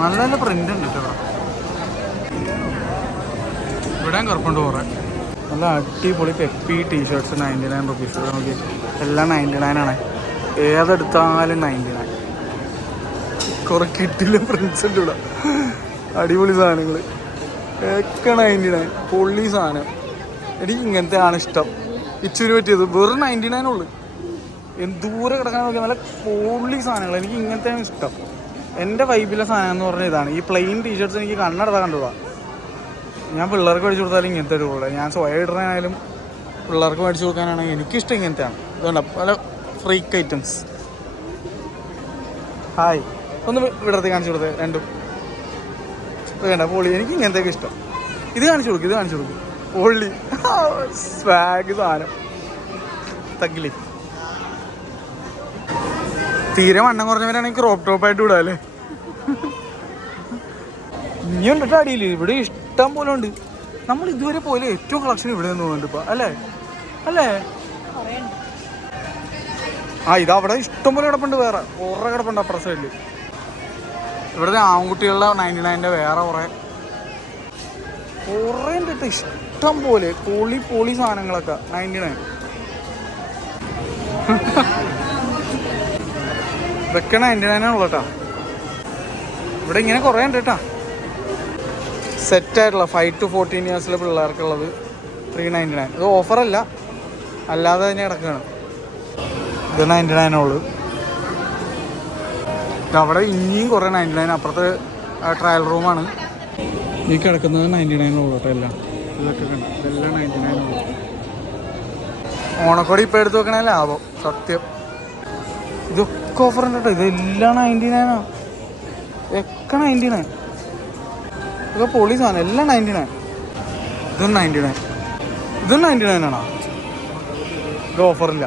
നല്ല നല്ല പ്രിൻ്റ് ഉണ്ട് കേട്ടോ ഇവിടെ. ഇവിടെയും കുഴപ്പമുണ്ട് കുറേ. നല്ല അടിപൊളി പെപ്പി ടീഷർട്ട്സ് 99 റുപ്പീസ്. നോക്കി, എല്ലാം 99 ആണ്. ഏതെടുത്താലും 99. കുറേ കിട്ടില്ല പ്രിൻസ് ഉണ്ട് ഇവിടെ. അടിപൊളി സാധനങ്ങൾ ഒക്കെ 99. പൊള്ളി സാധനം. എനിക്ക് ഇങ്ങനത്തെ ആണ് ഇഷ്ടം. ഇച്ചിരി പറ്റിയത് വെറും 99 ഉള്ളു. എന്തൂരം കിടക്കാൻ നോക്കിയാൽ നല്ല പൊള്ളി സാധനങ്ങൾ. എനിക്ക് ഇങ്ങനത്തെയാണ് ഇഷ്ടം. എൻ്റെ വൈബിലെ സാധനം എന്ന് പറഞ്ഞാൽ ഇതാണ്. ഈ പ്ലെയിൻ ടീഷർട്ട്സ് എനിക്ക് കണ്ണെടുത്താൽ കണ്ടുകൂടാ. ഞാൻ പിള്ളേർക്ക് മേടിച്ചു കൊടുത്താലും ഇങ്ങനത്തെ ഒരു കൂടെ. ഞാൻ സ്വയം ഇടുന്നതിനായാലും പിള്ളേർക്ക് മേടിച്ചു കൊടുക്കാനാണെങ്കിൽ എനിക്കിഷ്ടം ഇങ്ങനത്തെയാണ്. അതുകൊണ്ട് പല ഫ്രീക്ക് ഐറ്റംസ്. ഹായ്, ഒന്ന് വിടർത്തി കാണിച്ചു കൊടുത്തേ രണ്ടും. ഇത് വേണ്ട പൊളി. എനിക്ക് ഇങ്ങനത്തെയൊക്കെ ഇഷ്ടം. ഇത് കാണിച്ചു കൊടുക്കും, ഇത് കാണിച്ചു കൊടുക്കും. പൊള്ളി സ്വാഗ് സാധനം. തഗ്ലി. തീരെ വണ്ണം കുറഞ്ഞവരാണെങ്കിൽ ക്രോപ്പ് ടോപ്പായിട്ട് വിടാം അല്ലേ. ഇനി ഉണ്ടിട്ട് അടിയിൽ ഇവിടെ ഇഷ്ടം പോലെ ഉണ്ട്. നമ്മൾ ഇതുവരെ പോലെ ഏറ്റവും കളക്ഷൻ ഇവിടെ നിന്ന് തോന്നുന്നുണ്ട് ഇപ്പം അല്ലേ അല്ലേ. ഇത് അവിടെ ഇഷ്ടം പോലെ കിടപ്പുണ്ട്. വേറെ കുറേ കിടപ്പുണ്ട് അപ്പുറ സൈഡിൽ. ഇവിടുത്തെ ആൺകുട്ടികളുടെ 99 വേറെ കുറേ ഉണ്ട് കേട്ടോ. ഇഷ്ടം പോലെ പൊളി സാധനങ്ങളൊക്കെ 99. ഇതൊക്കെ 99 ഉള്ളു കേട്ടോ. ഇവിടെ ഇങ്ങനെ കുറേ ഉണ്ട് കേട്ടോ. സെറ്റായിട്ടുള്ള 5 to 14 yearsലെ പിള്ളേർക്കുള്ളത് 399. ഇത് ഓഫറല്ല, അല്ലാതെ തന്നെ കിടക്കുകയാണ്. ഇത് 99 ഉള്ളു. അവിടെ ഇനിയും കുറേ 99. അപ്പുറത്ത് ട്രയൽ റൂമാണ്. ഈ കിടക്കുന്നത് 99 ഉള്ളു കേട്ടോ. എല്ലാം ഇതൊക്കെ കണ്ടു. ഇതെല്ലാം 99 ഉള്ളു. ഓണക്കോടി ഇപ്പം എടുത്ത് വെക്കണേ ലാഭം സത്യം. ഇതൊക്കെ ഓഫർ ഉണ്ട് കേട്ടോ. ഇതെല്ലാം 99. ഒക്കെ 99. ഇതൊക്കെ പൊളി സാധനം. എല്ലാം 99. ഇതും 99. ഇതും 99 ആണോ? ഇത് ഓഫറില്ല.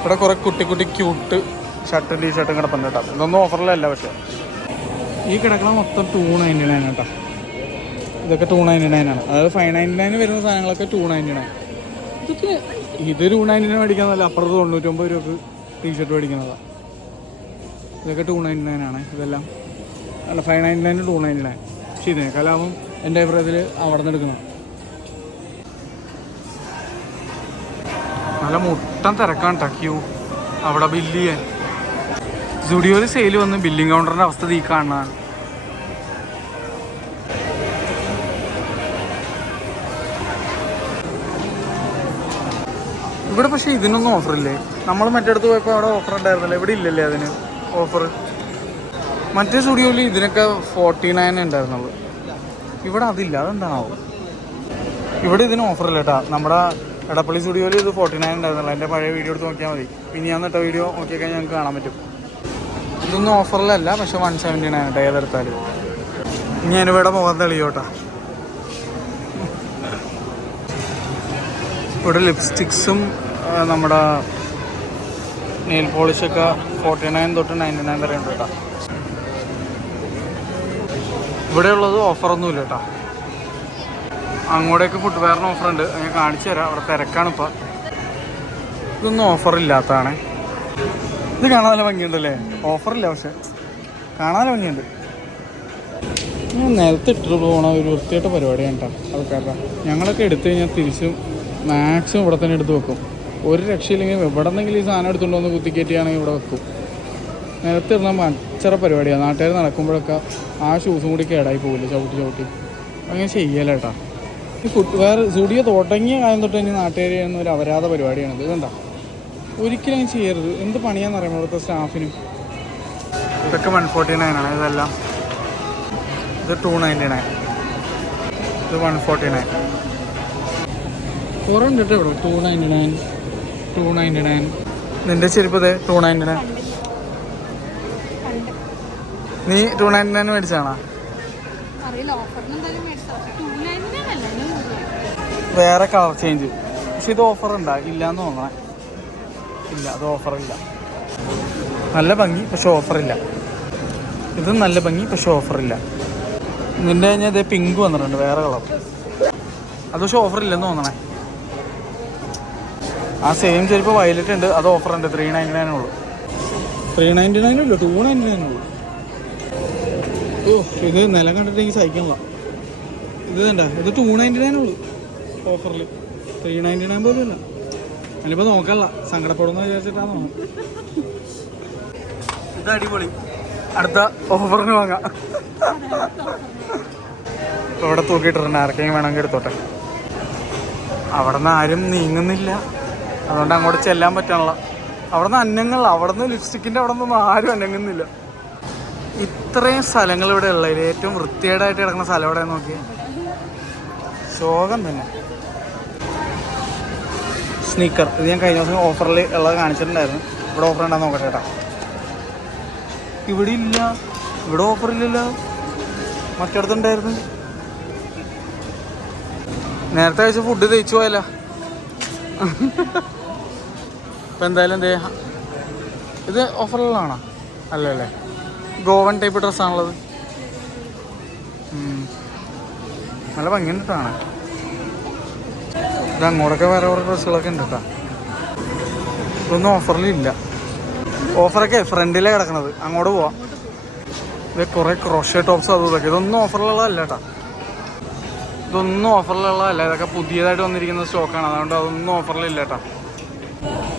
ഇവിടെ കുറേ കുട്ടി ക്യൂട്ട് ഷർട്ടും ടീഷർട്ടും കിടപ്പുണ്ട് കേട്ടോ. ഇതൊന്നും ഓഫറിലല്ല. പക്ഷേ ഈ കിടക്കണ മൊത്തം 299 കേട്ടോ. ഇതൊക്കെ 299 ആണ്. അതായത് 599 വരുന്ന സാധനങ്ങളൊക്കെ 299. ഇതൊക്കെ ഇത് 299 മേടിക്കാന്നല്ല, അപ്പുറത്ത് 99 രൂപക്ക് ടീഷർട്ട് മേടിക്കുന്നതാണ്. ഇതൊക്കെ 299 ആണ്. ഇതെല്ലാം അല്ല 599 299. പക്ഷേ ഇതിനേക്കാൾ ലാഭം എൻ്റെ അഭിപ്രായത്തിൽ അവിടെ നിന്ന് എടുക്കണം. നല്ല മുട്ടൻ തിരക്കാണ് കേട്ടോ. ക്യൂ അവിടെ ബില്ല് ചെയ്യാൻ. സ്റ്റുഡിയോയിൽ സെയിൽ വന്ന് ബില്ലിംഗ് കൗണ്ടറിൻ്റെ അവസ്ഥ ഈ കാണാൻ. ഇവിടെ പക്ഷേ ഇതിനൊന്നും ഓഫറില്ലേ? നമ്മൾ മറ്റടുത്ത് പോയപ്പോൾ അവിടെ ഓഫർ ഉണ്ടായിരുന്നല്ലോ. ഇവിടെ ഇല്ലല്ലേ അതിന് ഓഫർ? മറ്റേ സ്റ്റുഡിയോയിൽ ഇതിനൊക്കെ 49 ഉണ്ടായിരുന്നുള്ളൂ. ഇവിടെ അതില്ല. അതെന്താണാവോ? ഇവിടെ ഇതിന് ഓഫറില്ല കേട്ടോ. നമ്മുടെ എടപ്പള്ളി സ്റ്റുഡിയോയിൽ ഇത് 49 ഉണ്ടായിരുന്നല്ലോ. എൻ്റെ പഴയ വീഡിയോ എടുത്ത് നോക്കിയാൽ മതി. പിന്നെ ഞാൻ നട്ട വീഡിയോ നോക്കിയാൽ ഞങ്ങൾക്ക് കാണാൻ പറ്റും. ഇതൊന്നും ഓഫറിലല്ല, പക്ഷെ 179 കേട്ടോ ഏതെടുത്താലും. ഞാനിവിടെ മുഖം തെളിയോട്ടാ. ഇവിടെ ലിപ്സ്റ്റിക്സും നമ്മുടെ നെയിൽ പോളിഷൊക്കെ 49 തൊട്ട് 99 വരെ ഉണ്ട് കേട്ടോ. ഇവിടെയുള്ളത് ഓഫറൊന്നുമില്ല കേട്ടോ. അങ്ങോട്ടേക്ക് ഫുട്വെയറിന് ഓഫറുണ്ട്. ഞാൻ കാണിച്ചു തരാം. അവിടെ തിരക്കാണ് ഇപ്പോൾ. ഇതൊന്നും ഓഫറില്ലാത്തതാണേ. ഇത് കാണാൻ നല്ല ഭംഗിയുണ്ടല്ലേ? ഓഫറില്ല, പക്ഷെ കാണാൻ നല്ല ഭംഗിയുണ്ട്. നിലത്ത് ഇട്ടിട്ട് പോകണ ഒരു വൃത്തിയായിട്ട് പരിപാടിയാണ് കേട്ടോ ആൾക്കാരുടെ. ഞങ്ങളൊക്കെ എടുത്തു കഴിഞ്ഞാൽ തിരിച്ചും മാക്സിമം ഇവിടെ തന്നെ എടുത്ത് വെക്കും. ഒരു രക്ഷയില്ലെങ്കിൽ എവിടെ നിന്നെങ്കിലും ഈ സാധനം എടുത്തുകൊണ്ട് വന്ന് കുത്തിക്കയറ്റിയാണെങ്കിൽ ഇവിടെ വെക്കും. നിലത്തിരുന്ന മച്ചറ പരിപാടിയാണ്. നാട്ടുകാർ നടക്കുമ്പോഴൊക്കെ ആ ഷൂസും കൂടി കേടായി പോകില്ല ചവിട്ടി. അങ്ങനെ ചെയ്യല കേട്ടോ. ഈ ഫുട്വെയർ സ്റ്റുഡിയോ തുടങ്ങിയ കാലം തൊട്ട് തന്നെ നാട്ടുകാർ ചെയ്യുന്ന ഒരു അപരാധ പരിപാടിയാണിത്. ഇതുണ്ടോ? ഒരിക്കലും അങ്ങനെ ചെയ്യരുത്. എന്ത് പണിയാന്ന് അറിയാം ഇവിടുത്തെ സ്റ്റാഫിനും. ഇതൊക്കെ 149 ആണ്. ഇതെല്ലാം ഇത് 299. ഇത് 149. കുറേ ഉണ്ട് കേട്ടോ ഇവിടെ. 299. നിൻ്റെ ചെരുപ്പ് 299. നീ 299 മേടിച്ചാണോ? അറിയില്ല, ഓഫറിന് എന്തായാലും മേടിച്ചു. 299 അല്ല, 100. വേറെ കളർ ചേഞ്ച്. പക്ഷെ ഇത് ഓഫർ ഉണ്ടാ? ഇല്ലയെന്ന് തോന്നണേ. ഇല്ല, അത് ഓഫറില്ല. നല്ല ഭംഗി പക്ഷെ ഓഫറില്ല. ഇത് നല്ല ഭംഗി പക്ഷെ ഓഫറില്ല. നിൻ്റെ കഴിഞ്ഞാൽ ഇതേ പിങ്ക് വന്നിട്ടുണ്ട്, വേറെ കളർ. അത് പക്ഷെ ഓഫറില്ലെന്ന് തോന്നണേ. ആ സെയിം ചെരുപ്പ് വയലറ്റ് ഉണ്ട്, അത് ഓഫറുണ്ട്. 399 ഉള്ളൂ. 399 ഇല്ല, 299 ഉള്ളൂ. ഓ, ഇത് നിലം കണ്ടിട്ട് എനിക്ക് സഹിക്കണില്ല. ഇത് വേണ്ട, ഇത് 299 ഉള്ളൂ ഓഫറിൽ. 399 പോലും ഇല്ല. അതിനിപ്പോൾ നോക്കല്ല, സങ്കടപ്പെടുന്ന വിചാരിച്ചിട്ടാണ് തോന്നുന്നത്. ഇത് അടിപൊളി, അടുത്ത ഓഫറിന് വാങ്ങാം. ഇവിടെ തൂക്കിയിട്ടിട്ടുണ്ട്, ആർക്കെങ്കിലും വേണമെങ്കിൽ എടുത്തോട്ടെ. അവിടെ നിന്ന് ആരും നീങ്ങുന്നില്ല, അതുകൊണ്ട് അങ്ങോട്ട് ചെല്ലാൻ പറ്റാനുള്ള. അവിടെ നിന്ന് അന്നങ്ങൾ, അവിടെ നിന്ന് ലിപ്സ്റ്റിക്കിൻ്റെ അവിടെ നിന്നൊന്നും ആരും അനങ്ങുന്നില്ല. ഇത്രയും സ്ഥലങ്ങൾ ഇവിടെ ഉള്ളതിൽ ഏറ്റവും വൃത്തികേടായിട്ട് കിടക്കുന്ന സ്ഥലം എവിടെ നോക്കിയാൽ ശോകം തന്നെ. സ്നീക്കർ, ഇത് ഞാൻ കഴിഞ്ഞ ദിവസം ഓഫറിൽ ഉള്ളത് കാണിച്ചിട്ടുണ്ടായിരുന്നു. ഇവിടെ ഓഫർ ഉണ്ടാകുന്ന നോക്കട്ടെ കേട്ടോ. ഇവിടെ ഇല്ല, ഇവിടെ ഓഫറില്ലല്ലോ. മറ്റിടത്തുണ്ടായിരുന്നു. നേരത്തെ കഴിച്ച ഫുഡ് തേച്ചു പോയല്ലോ. ഇപ്പം എന്തായാലും എന്തേ, ഇത് ഓഫറിലാണോ? അല്ലല്ലേ, ഗോവൻ ടൈപ്പ് ഡ്രസ്സാണുള്ളത്. നല്ല ഭംഗിയുണ്ട് കാണാൻ. ഇത് അങ്ങോട്ടൊക്കെ വേറെ വേറെ ഡ്രസ്സുകളൊക്കെ ഉണ്ട് കേട്ടോ. ഇതൊന്നും ഓഫറിലില്ല. ഓഫറൊക്കെ ഫ്രണ്ടിലേ കിടക്കണത്, അങ്ങോട്ട് പോവാം. ഇത് കുറേ ക്രോഷേ ടോപ്സ് അതും ഇതൊക്കെ. ഇതൊന്നും ഓഫറിലുള്ളതല്ല കേട്ടോ. ഇതൊന്നും ഓഫറിലുള്ളതല്ല, ഇതൊക്കെ പുതിയതായിട്ട് വന്നിരിക്കുന്ന സ്റ്റോക്കാണ്. അതുകൊണ്ട് അതൊന്നും ഓഫറിലില്ല കേട്ടോ.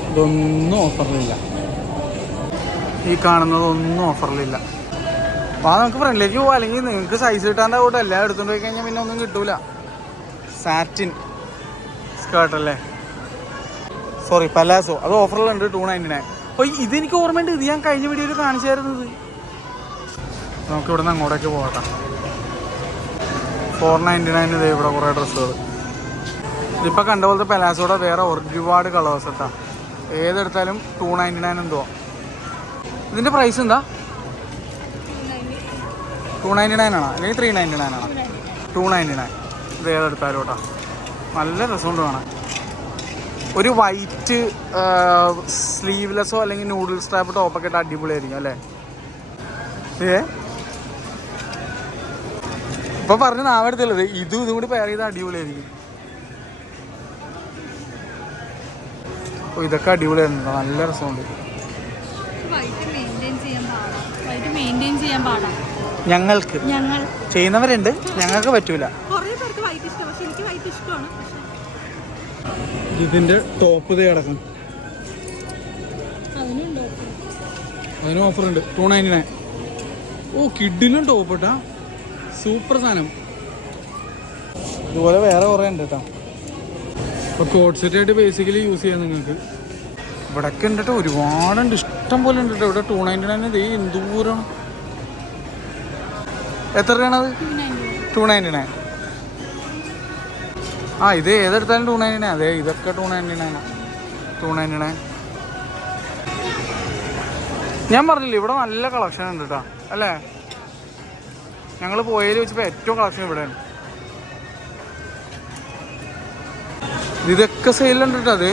ഇതൊന്നും ഓഫറിലില്ല. ഈ കാണുന്നതൊന്നും ഓഫറിലില്ല. അപ്പോൾ നമുക്ക് ഫ്രണ്ടിലേക്ക് പോകാം. അല്ലെങ്കിൽ നിങ്ങൾക്ക് സൈസ് കിട്ടാൻ്റെ കൂടെ എല്ലാം എടുത്തുകൊണ്ട് പോയി കഴിഞ്ഞാൽ പിന്നെ ഒന്നും കിട്ടൂല. സാറ്റിൻ സ്കേർട്ടല്ലേ, സോറി പലാസോ, അത് ഓഫറിലുണ്ട് 299. അപ്പോൾ ഇതെനിക്ക് ഓർമ്മയുണ്ട്, ഇത് ഞാൻ കഴിഞ്ഞ വീഡിയോയിൽ കാണിച്ചായിരുന്നത്. നമുക്ക് ഇവിടെ നിന്ന് അങ്ങോട്ടേക്ക് പോകട്ടെ. 499 ഇതേ ഇവിടെ കുറേ ഡ്രസ്സുകൾ. ഇതിപ്പോൾ കണ്ട പോലത്തെ പലാസോടെ വേറെ ഒരുപാട് കളേഴ്സ് കേട്ടോ. ഏതെടുത്താലും 299 എന്തോ. ഇതിൻ്റെ പ്രൈസ് എന്താ? 299 ആണോ അല്ലെങ്കിൽ 399 ആണോ? 299. ഇത് ഏതെടുത്താലും കേട്ടോ. നല്ല രസമുണ്ട് കാണാൻ. ഒരു വൈറ്റ് സ്ലീവ്ലെസ്സോ അല്ലെങ്കിൽ നൂഡിൽ സ്ട്രാപ്പ് ടോപ്പൊക്കെ ഇട്ട് അടിപൊളിയായിരിക്കും അല്ലേ? ഇപ്പൊ പറഞ്ഞ് നാവെടുത്തുള്ളത് ഇതും കൂടി പെയർ ചെയ്ത് അടിപൊളിയായിരിക്കും. ഇതൊക്കെ അടിപൊളിയായിരുന്നു, നല്ല രസമുണ്ട്. ഞങ്ങൾക്ക് ചെയ്യുന്നവരുണ്ട്, ഞങ്ങൾക്ക് പറ്റൂല. ഇതിന്റെ ടോപ്പ് ഇത് കിടക്കും, അതിന് ഓഫറുണ്ട് 299. ഓ, കിഡിലും ടോപ്പ് ഇട്ടാ സൂപ്പർ സാധനം. ഇതുപോലെ വേറെ കുറേ ഉണ്ട് കേട്ടോ. ഇപ്പോൾ കോട്ട് സെറ്റായിട്ട് ബേസിക്കലി യൂസ് ചെയ്യാം നിങ്ങൾക്ക്. ഇവിടെയൊക്കെ ഉണ്ട് കേട്ടോ, ഒരുപാടുണ്ട്, ഇഷ്ടം പോലെ ഉണ്ട് കേട്ടോ. ഇവിടെ 299 ഇത് എന്തൂരം. എത്ര രൂപയാണത്? 299. ആ, ഇത് ഏതെടുത്താലും 299. അതെ, ഇതൊക്കെ 299. 299. ഞാൻ പറഞ്ഞില്ലേ ഇവിടെ നല്ല കളക്ഷൻ ഉണ്ട് കേട്ടോ അല്ലേ? ഞങ്ങൾ പോയതിൽ വെച്ചപ്പോൾ ഏറ്റവും കളക്ഷൻ ഇവിടെയാണ്. ഇതൊക്കെ സെയിലുണ്ട് കേട്ടോ. അത്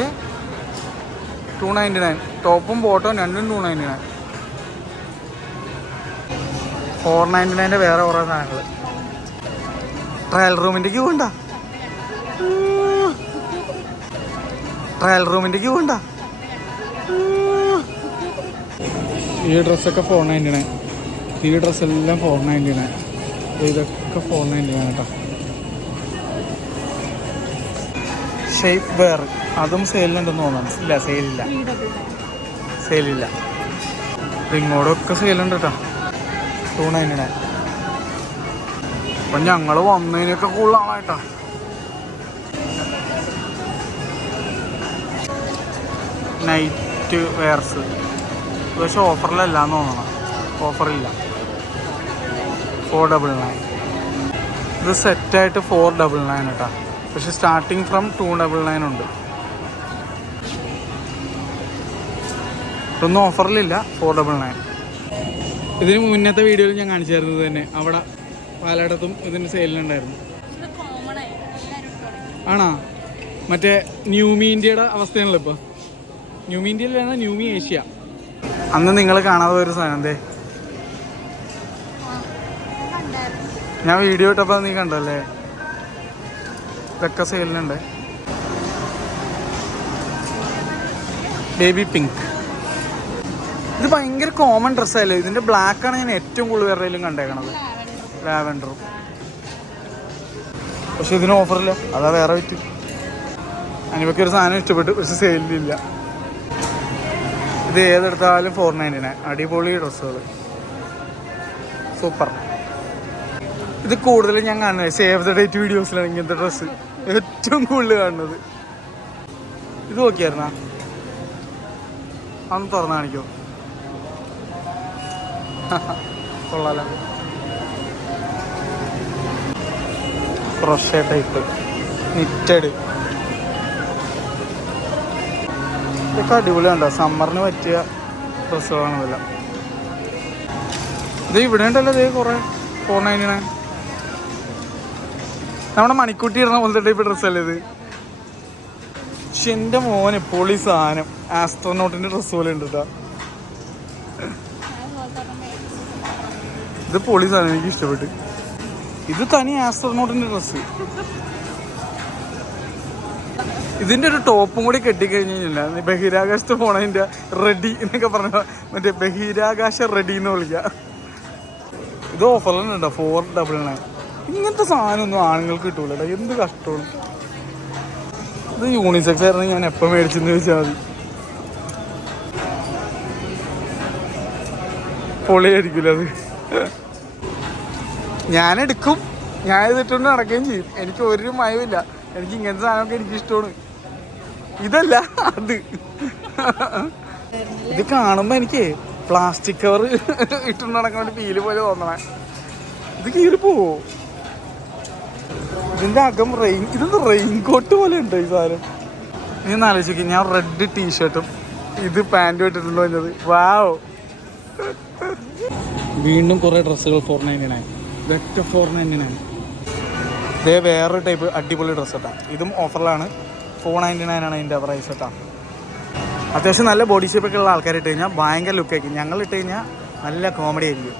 299. ടോപ്പും ബോട്ടവും രണ്ടും 299. 499 വേറെ കുറേ സാധനങ്ങൾ. ട്രയൽ റൂമിൻ്റെ ക്യൂ ഉണ്ടോ? ട്രയൽ റൂമിൻ്റെ ക്യൂ ഉണ്ടോ? ഈ ഡ്രസ്സൊക്കെ 499. ഈ ഡ്രസ്സെല്ലാം 499. ഇതൊക്കെ 499 കേട്ടോ. ഷേപ്പ് വെയർ അതും സെയിലുണ്ടെന്ന് തോന്നുന്നു. ഇല്ല, സെയിലില്ല. ഇങ്ങോട്ടൊക്കെ സെയിലുണ്ട് കേട്ടോ. 299. അപ്പം ഞങ്ങൾ വന്നതിനൊക്കെ കൂടുതലാണ് കേട്ടോ. നൈറ്റ് വെയർസ് പക്ഷെ ഓഫറിലല്ലാന്ന് തോന്നണം. ഓഫറില്ല. 499. ഇത് സെറ്റായിട്ട് 499 കേട്ടോ. പക്ഷെ സ്റ്റാർട്ടിങ് ഫ്രം 299 ഉണ്ട്. ഇതൊന്നും ഓഫറിലില്ല. 499. ഇതിന് മുന്നത്തെ വീഡിയോയിൽ ഞാൻ കാണിച്ചായിരുന്നു തന്നെ. അവിടെ പലയിടത്തും ഇതിന് സെയിലുണ്ടായിരുന്നു. ആണോ? മറ്റേ ന്യൂമി ഇന്ത്യയുടെ അവസ്ഥയാണല്ലോ ഇപ്പോൾ. ന്യൂമി ഇന്ത്യയിൽ വേണം ന്യൂമി ഏഷ്യ. അന്ന് നിങ്ങൾ കാണാതെ ഒരു സാധനം എന്തേ ഞാൻ വീഡിയോ ഇട്ടപ്പോൾ നീ കണ്ടല്ലേ? ഇതൊക്കെ സെയിലിനുണ്ട്. Baby pink. ഇത് ഭയങ്കര കോമൺ ഡ്രസ്സല്ലേ. ഇതിൻ്റെ ബ്ലാക്കാണ് ഞാൻ ഏറ്റവും കൂടുതൽ പേരുടെയിലും കണ്ടേക്കണത്. ലാവൻഡറും. പക്ഷെ ഇതിന് ഓഫറില്ല. അതാ വേറെ വിറ്റ്. അനിവയ്ക്ക് ഒരു സാധനം ഇഷ്ടപ്പെട്ടു, പക്ഷെ സെയിലില്ല. ഇത് ഏതെടുത്താലും 499. അടിപൊളി ഡ്രസ്സുകൾ, സൂപ്പർ. ഇത് കൂടുതലും ഞാൻ കാണുന്നത് സേവ് ദ ഡേറ്റ് വീഡിയോസിലാണ് ഇങ്ങനത്തെ ഡ്രസ്സ് ഏറ്റവും കൂടുതൽ കാണുന്നത്. ഇത് നോക്കിയായിരുന്നാ? അന്ന് തുറന്ന് കാണിക്കോ? കൊള്ളാലോ. Crochet type knitted. ഇതൊക്കെ അടിപൊളിയുണ്ടോ? സമ്മറിന് പറ്റിയ ഡ്രസ്സുകളാണ് ഇതെല്ലാം. ഇത് ഇവിടെ ഉണ്ടല്ലോ. ഇത് കുറേ 499. നമ്മുടെ മണിക്കുട്ടി ഇടുന്ന പോലത്തെ ടൈപ്പ് ഡ്രസ്സല്ലേ ഇത്? പക്ഷെ എൻ്റെ മോന് പൊളി സാധനം. ആസ്ട്രോനോട്ടിൻ്റെ ഡ്രസ്സ് പോലെ ഉണ്ട് കേട്ടോ. ഇത് പൊളി സാധനം, എനിക്ക് ഇഷ്ടപ്പെട്ടു. ഇത് തനി ആസ്ട്രോനോട്ടിൻ്റെ ഡ്രസ്സ്. ഇതിൻ്റെ ഒരു ടോപ്പും കൂടി കെട്ടിക്കഴിഞ്ഞ് കഴിഞ്ഞില്ല ബഹിരാകാശത്ത് പോണതിൻ്റെ റെഡി എന്നൊക്കെ പറഞ്ഞ മറ്റേ ബഹിരാകാശ റെഡി എന്ന് വിളിക്കുക. ഇത് ഓഫറിലുണ്ടോ 499. ഇങ്ങനത്തെ സാധനമൊന്നും ആണുങ്ങൾക്ക് കിട്ടൂല. എന്ത് കഷ്ടമാണ്. ഇത് യൂണിസെക്സ് ആയിരുന്നു ഞാൻ എപ്പോൾ മേടിച്ചെന്ന് ചോദിച്ചാൽ മതി. പൊളിയായിരിക്കില്ല അത്. ഞാനെടുക്കും. ഞാനിത് ഇട്ടുകൊണ്ട് നടക്കുകയും ചെയ്യും. എനിക്ക് ഒരു മയമില്ല. എനിക്ക് ഇങ്ങനത്തെ സാധനമൊക്കെ എനിക്കിഷ്ടമാണ്. ഇതല്ല അത്. ഇത് കാണുമ്പോൾ എനിക്ക് പ്ലാസ്റ്റിക് കവർ ഇട്ടുകൊണ്ട് നടക്കാൻ വേണ്ടി ഫീല് പോലെ തോന്നണേ. ഇത് കീറി പോവോ? ഇതിൻ്റെ അകം ഇതൊന്ന് റെയിൻകോട്ട് പോലെ ഉണ്ട് ഈ സാധനം. നീ ഒന്ന് ആലോചിക്ക്. ഞാൻ റെഡ് ടീഷർട്ടും ഇത് പാൻറ്റും ഇട്ടിട്ടുണ്ടോ എന്നത്. വാവ്. വീണ്ടും കുറേ ഡ്രസ്സുകൾ 499. ഇതൊക്കെ 499. ഇതേ വേറൊരു ടൈപ്പ് അടിപൊളി ഡ്രസ്സ് കേട്ടോ. ഇതും ഓഫറിലാണ്. 499 ആണ് ഇതിൻ്റെ പ്രൈസ് കേട്ടോ. അത്യാവശ്യം നല്ല ബോഡി ഷേപ്പൊക്കെ ഉള്ള ആൾക്കാർ ഇട്ട് കഴിഞ്ഞാൽ ഭയങ്കര ലുക്കായിരിക്കും. ഞങ്ങൾ ഇട്ട് കഴിഞ്ഞാൽ നല്ല കോമഡി ആയിരിക്കും.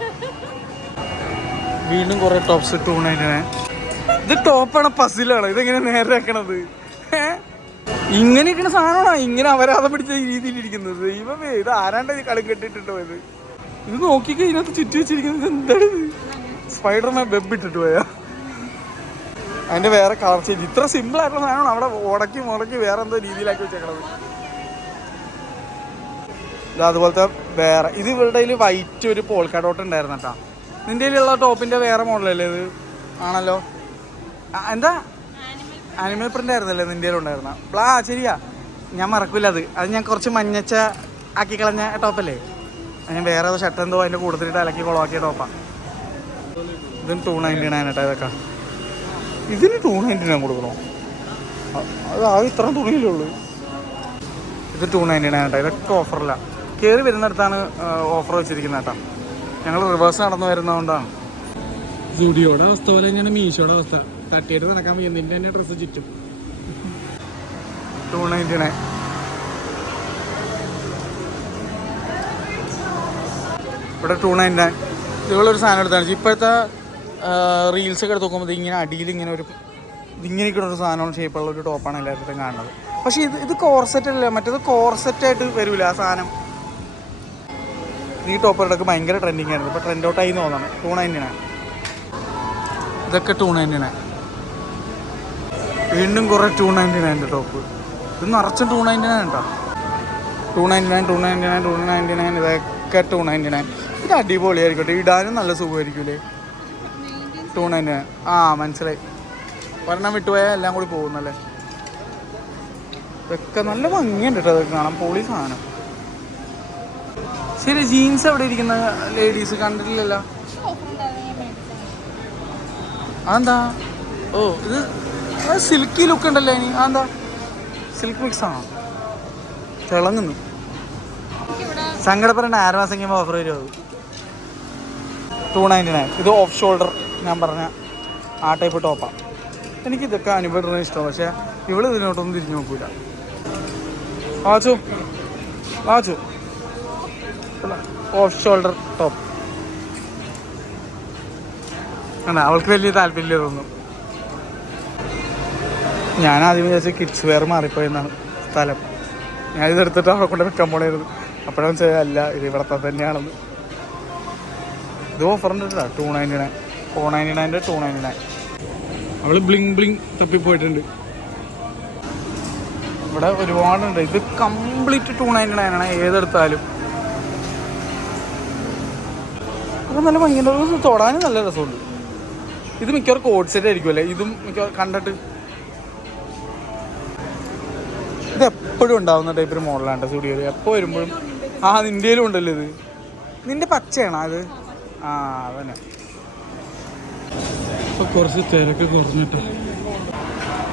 വീണ്ടും കുറേ ടോപ്സ് 299. ഇത് ടോപ്പാണ് പസിലാണ്. ഇതെങ്ങനെ നേരെ ആക്കണത്? ഇങ്ങനെ ഇരിക്കുന്ന സാധനമാണോ ഇങ്ങനെ അപരാധം പിടിച്ച രീതിയിലിരിക്കുന്നത്? ദൈവമേ, ഇത് ആരാണ്ട് കളി കെട്ടിട്ടിട്ട് പോയത്? ഇത് നോക്കിക്കോ, ഇതിനകത്ത് ചുറ്റി വെച്ചിരിക്കുന്നത് എന്താണ്? സ്പൈഡർമാൻ വെബ് ഇട്ടിട്ട് പോയാ. അതിൻ്റെ വേറെ കളർ ചേഞ്ച്. ഇത്ര സിമ്പിൾ ആയിട്ടുള്ള സാധനമാണ് അവിടെ മുടക്കി വേറെ എന്തോ രീതിയിലാക്കി വെച്ചേക്കണത്. ഇത് അതുപോലത്തെ വേറെ. ഇത് ഇവരുടെ കയ്യിൽ വൈറ്റ് ഒരു പോൾക്ക ഡോട്ട് ഉണ്ടായിരുന്നു കേട്ടോ. നിൻ്റെ കയ്യിലുള്ള ടോപ്പിൻ്റെ വേറെ മോഡലല്ലേ ഇത്? ആണല്ലോ. എന്താ ആനിമൽ പ്രിൻ്റ് ആയിരുന്നല്ലേ നിൻ്റെ കയ്യിലുണ്ടായിരുന്ന? ശരിയാ, ഞാൻ മറക്കില്ല അത്. അത് ഞാൻ കുറച്ച് മഞ്ഞച്ച ആക്കി കളഞ്ഞ ടോപ്പല്ലേ? ഞാൻ വേറെ ഏതോ ഷർട്ട് എന്തോ അതിൻ്റെ കൂടുതലിട്ട് അലക്കി കുളമാക്കിയ ടോപ്പാണ്. ഇതിന് 299 കേട്ടോ. ഇതൊക്കെ ഇതിന് 299 കൊടുക്കണോ? അത് ആകെ ഇത്ര തുണിയിലേ ഉള്ളൂ. ഇത് 299 കേട്ടോ. ഇതൊക്കെ ഓഫറില്ല. കയറി വരുന്നിടത്താണ് ഓഫർ വെച്ചിരിക്കുന്നത് കേട്ടോ. ഞങ്ങൾ റിവേഴ്സ് നടന്നു വരുന്നതുകൊണ്ടാണ്. സ്റ്റുഡിയോയുടെ അവസ്ഥ പോലെ തന്നെയാണ് മീഷോയുടെ അവസ്ഥ. തട്ടിയിട്ട് നടക്കാൻ വയ്യുന്നതിൻ്റെ തന്നെ ഡ്രസ്സ് ചുറ്റും. 299. ഇവിടെ 299. ഇതുപോലൊരു സാധനം എടുത്താണ്. ഇപ്പോഴത്തെ റീൽസൊക്കെ എടുത്ത് നോക്കുമ്പോൾ ഇങ്ങനെ അടിയിൽ ഇങ്ങനെ ഇതിങ്ങനെയൊക്കെയുള്ളൊരു സാധനമാണ്, ഷേപ്പുള്ള ഒരു ടോപ്പാണ് എല്ലായിടത്തും കാണുന്നത്. പക്ഷേ ഇത് കോർസെറ്റ് അല്ല. മറ്റേത് കോർസെറ്റായിട്ട് വരില്ല ആ സാധനം. ഈ ടോപ്പുകളൊക്കെ ഭയങ്കര ട്രെൻഡിങ് ആയിരുന്നു. ഇപ്പോൾ ട്രെൻഡ് ഔട്ടായി തോന്നണം. 299. ഇതൊക്കെ 299. വീണ്ടും കുറേ 299 ടോപ്പ്. ഇത് നിറച്ചും 299 കേട്ടോ. 299 ഇതൊക്കെ 299. ഇത് അടിപൊളിയായിരിക്കട്ടെ. ഇടാനും നല്ല സുഖമായിരിക്കൂലേ? 299. മനസ്സിലായി. ഒരെണ്ണം വിട്ടുപോയാൽ എല്ലാം കൂടി പോകുന്നല്ലേ? ഇതൊക്കെ നല്ല ഭംഗിയുണ്ട് കേട്ടോ. അതൊക്കെ കാണാൻ പൊളി സാധനം. ശരി, ജീൻസ് എവിടെ ഇരിക്കുന്ന ലേഡീസ് കണ്ടിട്ടില്ലല്ലോ? അതെന്താ? ഇത് സിൽക്കി ലുക്ക് ഉണ്ടല്ലോ ഇനി. അതെന്താ? സിൽക്ക് മിക്സ് ആണോ? തിളങ്ങുന്നു. സങ്കടപ്പെടേണ്ട, 6 മാസം കഴിയുമ്പോൾ ഓഫർ വരുമോ? 299. ഇത് ഓഫ് ഷോൾഡർ ഞാൻ പറഞ്ഞ ആ ടൈപ്പ് ടോപ്പാണ്. എനിക്കിതൊക്കെ അനുഭവപ്പെടുന്നത് ഇഷ്ടമാണ്. പക്ഷേ ഇവള് ഇതിനോട്ടൊന്നും തിരിഞ്ഞു നോക്കൂല. വാച്ചു ഓഫ് ഷോൾഡർ ടോപ്പ് ആണ്. അവൾക്ക് വലിയ താല്പര്യമില്ല തോന്നും. ഞാൻ ആദ്യം വിചാരിച്ച കിഡ്സ് വെയർ മാറിപ്പോയെന്നാണ് സ്ഥലം. ഞാൻ ഇതെടുത്തിട്ട് അവളെ കൊണ്ട് വെക്കാൻ പോണായിരുന്നു. അപ്പോഴാണ് അല്ല ഇത് ഇവിടത്തെ തന്നെയാണെന്ന്. ഇത് ഓഫറുണ്ട് കേട്ടോ. 299 499 299. അവള് ബ്ലിങ് തപ്പിപ്പോയിട്ടുണ്ട്. ഇവിടെ ഒരുപാടുണ്ട്. ഇത് കംപ്ലീറ്റ് 299 ആണ് ഏതെടുത്താലും. അത് നല്ല ഭയങ്കര തൊടാനും നല്ല രസമുണ്ട്. ഇത് മിക്കവാറും കോഡ് സെറ്റ് ആയിരിക്കും അല്ലേ? ഇതും മിക്കവാറും കണ്ടിട്ട് ഇത് എപ്പോഴും ഉണ്ടാവുന്ന ടൈപ്പ് ഒരു മോഡലാണ് സ്റ്റുഡിയോയിൽ. എപ്പോൾ വരുമ്പോഴും നിൻ്റെയിലും ഉണ്ടല്ലോ ഇത്. നിന്റെ പച്ചയാണോ അത്? അതന്നെ. ഇപ്പോൾ കുറച്ച് തിരക്ക് കുറഞ്ഞിട്ട്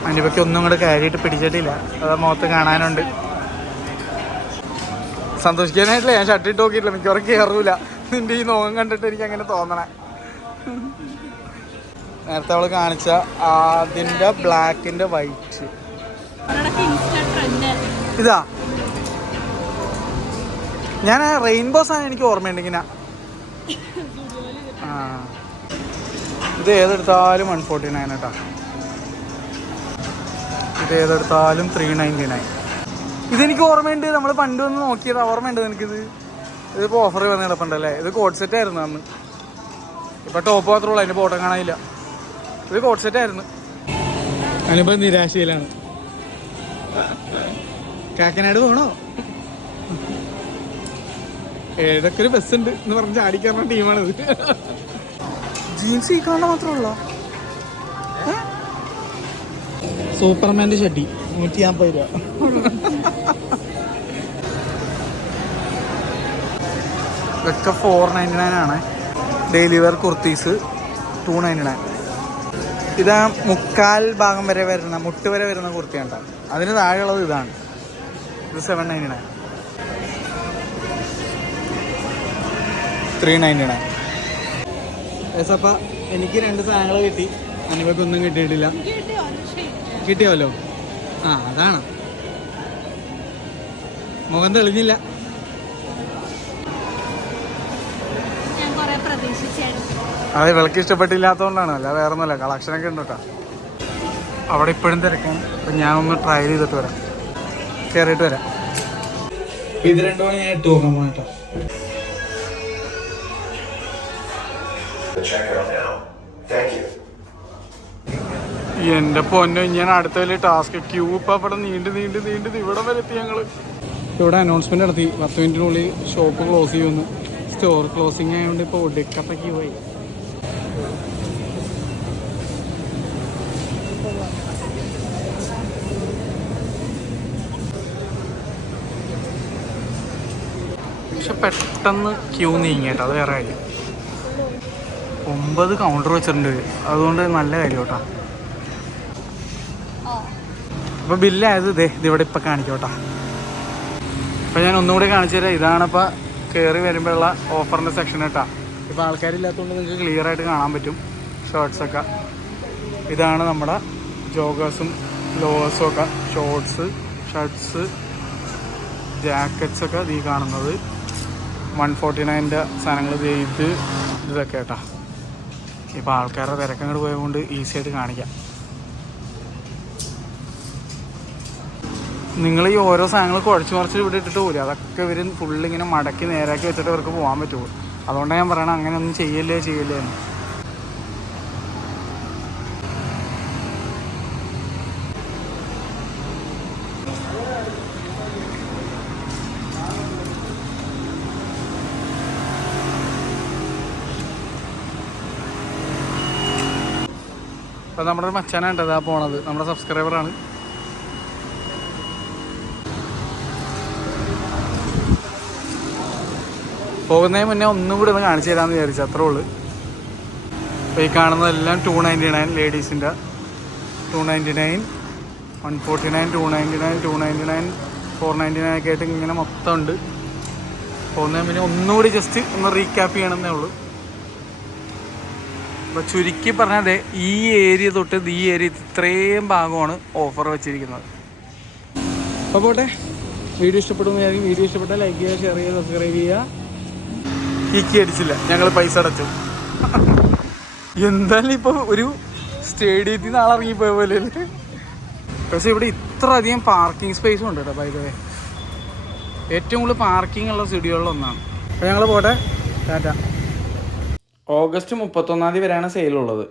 അതിൻ്റെ പറ്റി ഒന്നും കൂടെ കാര്യമായിട്ട് പിടിച്ചിട്ടില്ല. അത് മുഖത്ത് കാണാനുണ്ട്. സന്തോഷിക്കാനായിട്ടില്ല. ഞാൻ ഷർട്ടിട്ട് നോക്കിയിട്ടില്ല. മിക്കവാറും കയറൂല. നിന്റെ ഈ നോക്കം കണ്ടിട്ട് എനിക്ക് അങ്ങനെ തോന്നണേ. നേരത്തെ അവള് കാണിച്ച അതിൻ്റെ ബ്ലാക്കിൻ്റെ വൈറ്റ് ഇതാ. ഞാൻ റെയിൻബോ സാധനം എനിക്ക് ഓർമ്മയുണ്ട് ഇങ്ങനെ. ഇത് ഏതെടുത്താലും 149 കേട്ടോ. ഇത് ഏതെടുത്താലും 399. ഇതെനിക്ക് ഓർമ്മയുണ്ട്. നമ്മൾ പണ്ട് വന്ന് നോക്കിയത് ഓർമ്മയുണ്ട് എനിക്കിത്. ഇതിപ്പോൾ ഓഫർ വന്ന് കിടപ്പുണ്ടല്ലേ. ഇത് കോഡ് സെറ്റ് ആയിരുന്നു അന്ന്. ഇപ്പം ടോപ്പ് മാത്രമേ ഉള്ളൂ. അതിൻ്റെ ഫോട്ടോ കാണാനില്ല. ഇത് കോഡ് സെറ്റ് ആയിരുന്നു. ഞാനിപ്പോൾ നിരാശയിലാണ്. കാക്കനാട് പോകണോ? ഏതൊക്കെ ഒരു ബസ്സുണ്ട് എന്ന് പറഞ്ഞ് ചാടിക്കാറുള്ള ടീമാണിത്. ജീൻസ് ഈ കാണാൻ മാത്രമേ ഉള്ളൂ. സൂപ്പർമാൻ്റെ ഷട്ടി 150 രൂപ. ഇതൊക്കെ 499 ആണ്. Daily wear kurtis 299. ഇതാ മുക്കാൽ ഭാഗം വരെ വരുന്ന മുട്ട് വരെ വരുന്ന കുർത്തിയാണ്. അതിന് താഴെയുള്ളത് ഇതാണ്. ഇത് 799. 399. അപ്പം എനിക്ക് 2 സാധനങ്ങൾ കിട്ടി. അനുവക്കൊന്നും കിട്ടിയിട്ടില്ല. കിട്ടിയല്ലോ. അതാണ് മുഖം തെളിഞ്ഞില്ല. അത് ഇവൾക്ക് ഇഷ്ടപ്പെട്ടില്ലാത്തതുകൊണ്ടാണ്. അല്ല വേറെ ഒന്നുമല്ല. കളക്ഷനൊക്കെ ഉണ്ട് കേട്ടോ. അവിടെ ഇപ്പോഴും തിരക്കാണ്. അപ്പം ഞാനൊന്ന് ട്രയൽ ചെയ്തിട്ട് വരാം. കയറിയിട്ട് വരാം. ഇത് 2 മണി ഞാൻ 8 നോക്കാൻ പോകാം കേട്ടോ. എൻ്റെ പൊന്നോ, ഞാൻ അടുത്ത വലിയ ടാസ്ക്. ക്യൂ ഇപ്പം അവിടെ നീണ്ട് ഇവിടെ വരെ എത്തി. ഞങ്ങൾ ഇവിടെ അനൗൺസ്മെൻറ്റ് നടത്തി 10 മിനിറ്റിനുള്ളിൽ ഷോപ്പ് ക്ലോസ് ചെയ്യുമെന്ന്. സ്റ്റോർ ക്ലോസിങ് ആയതുകൊണ്ട് ഇപ്പോൾ ഒടുക്കത്ത ക്യൂ ആയി. പക്ഷെ പെട്ടെന്ന് ക്യൂ നീങ്ങിയിട്ട് അത് വേറെ കാര്യം. 9 കൗണ്ടർ വെച്ചിട്ടുണ്ട്. അതുകൊണ്ട് നല്ല കാര്യം കേട്ടോ. അപ്പോൾ ബില്ലായത് ഇതിവിടെ ഇപ്പം കാണിക്കും കേട്ടോ. അപ്പോൾ ഞാൻ ഒന്നുകൂടി കാണിച്ചു തരാം. ഇതാണിപ്പോൾ കയറി വരുമ്പോഴുള്ള ഓഫറിൻ്റെ സെക്ഷൻ കേട്ടോ. ഇപ്പോൾ ആൾക്കാരില്ലാത്തതുകൊണ്ട് നിങ്ങൾക്ക് ക്ലിയർ ആയിട്ട് കാണാൻ പറ്റും ഷർട്ട്സൊക്കെ. ഇതാണ് നമ്മുടെ ജോഗേഴ്സും ലോവേഴ്സും ഒക്കെ. ഷോർട്സ്, ഷർട്ട്സ്, ജാക്കറ്റ്സൊക്കെ ഈ കാണുന്നത് 149 സാധനങ്ങൾ ചെയ്ത് ഇതൊക്കെ കേട്ടോ. ഇപ്പോൾ ആൾക്കാരുടെ തിരക്കങ്ങോട്ട് പോയതുകൊണ്ട് ഈസി ആയിട്ട് കാണിക്കാം. നിങ്ങൾ ഈ ഓരോ സാധനങ്ങൾ കുഴച്ച് മറിച്ച് ഇവിടെ ഇട്ടിട്ട് പോലും അതൊക്കെ ഇവർ ഫുള്ളിങ്ങനെ മടക്കി നേരാക്കി വെച്ചിട്ട് അവർക്ക് പോകാൻ പറ്റുള്ളൂ. അതുകൊണ്ടാണ് ഞാൻ പറയണത് അങ്ങനെ ഒന്നും ചെയ്യല്ലേ എന്ന്. അപ്പം നമ്മുടെ ഒരു മച്ചാനാണ് ഇതാ പോണത്. നമ്മുടെ സബ്സ്ക്രൈബറാണ്. പോകുന്നതിന് മുന്നേ ഒന്നും കൂടി ഒന്ന് കാണിച്ചു തരാമെന്ന് വിചാരിച്ചു. അത്രേ ഉള്ളൂ. അപ്പോൾ ഈ കാണുന്നതെല്ലാം 299 ലേഡീസിൻ്റെ 299, 149, 299, 299, 499 ഒക്കെ ആയിട്ട് ഇങ്ങനെ മൊത്തം ഉണ്ട്. പോകുന്നതിന് മുന്നേ ഒന്നുകൂടി ജസ്റ്റ് ഒന്ന് റീക്യാപ്പ് ചെയ്യണമെന്നേ ഉള്ളൂ. അപ്പോൾ ചുരുക്കി പറഞ്ഞാൽ ഈ ഏരിയ തൊട്ട് ഈ ഏരിയ ഇത്രയും ഭാഗമാണ് ഓഫർ വെച്ചിരിക്കുന്നത്. അപ്പോൾ പോട്ടെ, വീഡിയോ ഇഷ്ടപ്പെടുന്നതായിരിക്കും. വീഡിയോ ഇഷ്ടപ്പെട്ടാൽ ലൈക്ക് ചെയ്യുക, ഷെയർ ചെയ്യുക, സബ്സ്ക്രൈബ് ചെയ്യുക. കിക്കി അടിച്ചില്ല, ഞങ്ങൾ പൈസ അടച്ചു. എന്തായാലും ഇപ്പോൾ ഒരു സ്റ്റേഡിയത്തിൽ നിന്ന് ആളിറങ്ങിപ്പോയ പോലെ. പക്ഷേ ഇവിടെ ഇത്ര അധികം പാർക്കിംഗ് സ്പേസും ഉണ്ട് കേട്ടോ. ബൈ ദ വേ ഏറ്റവും കൂടുതൽ പാർക്കിംഗ് ഉള്ള സ്റ്റുഡിയോകളിലൊന്നാണ്. അപ്പോൾ ഞങ്ങൾ പോട്ടെ, ടാറ്റ. ഓഗസ്റ്റ് 31 വരെയാണ് സെയിലുള്ളത്.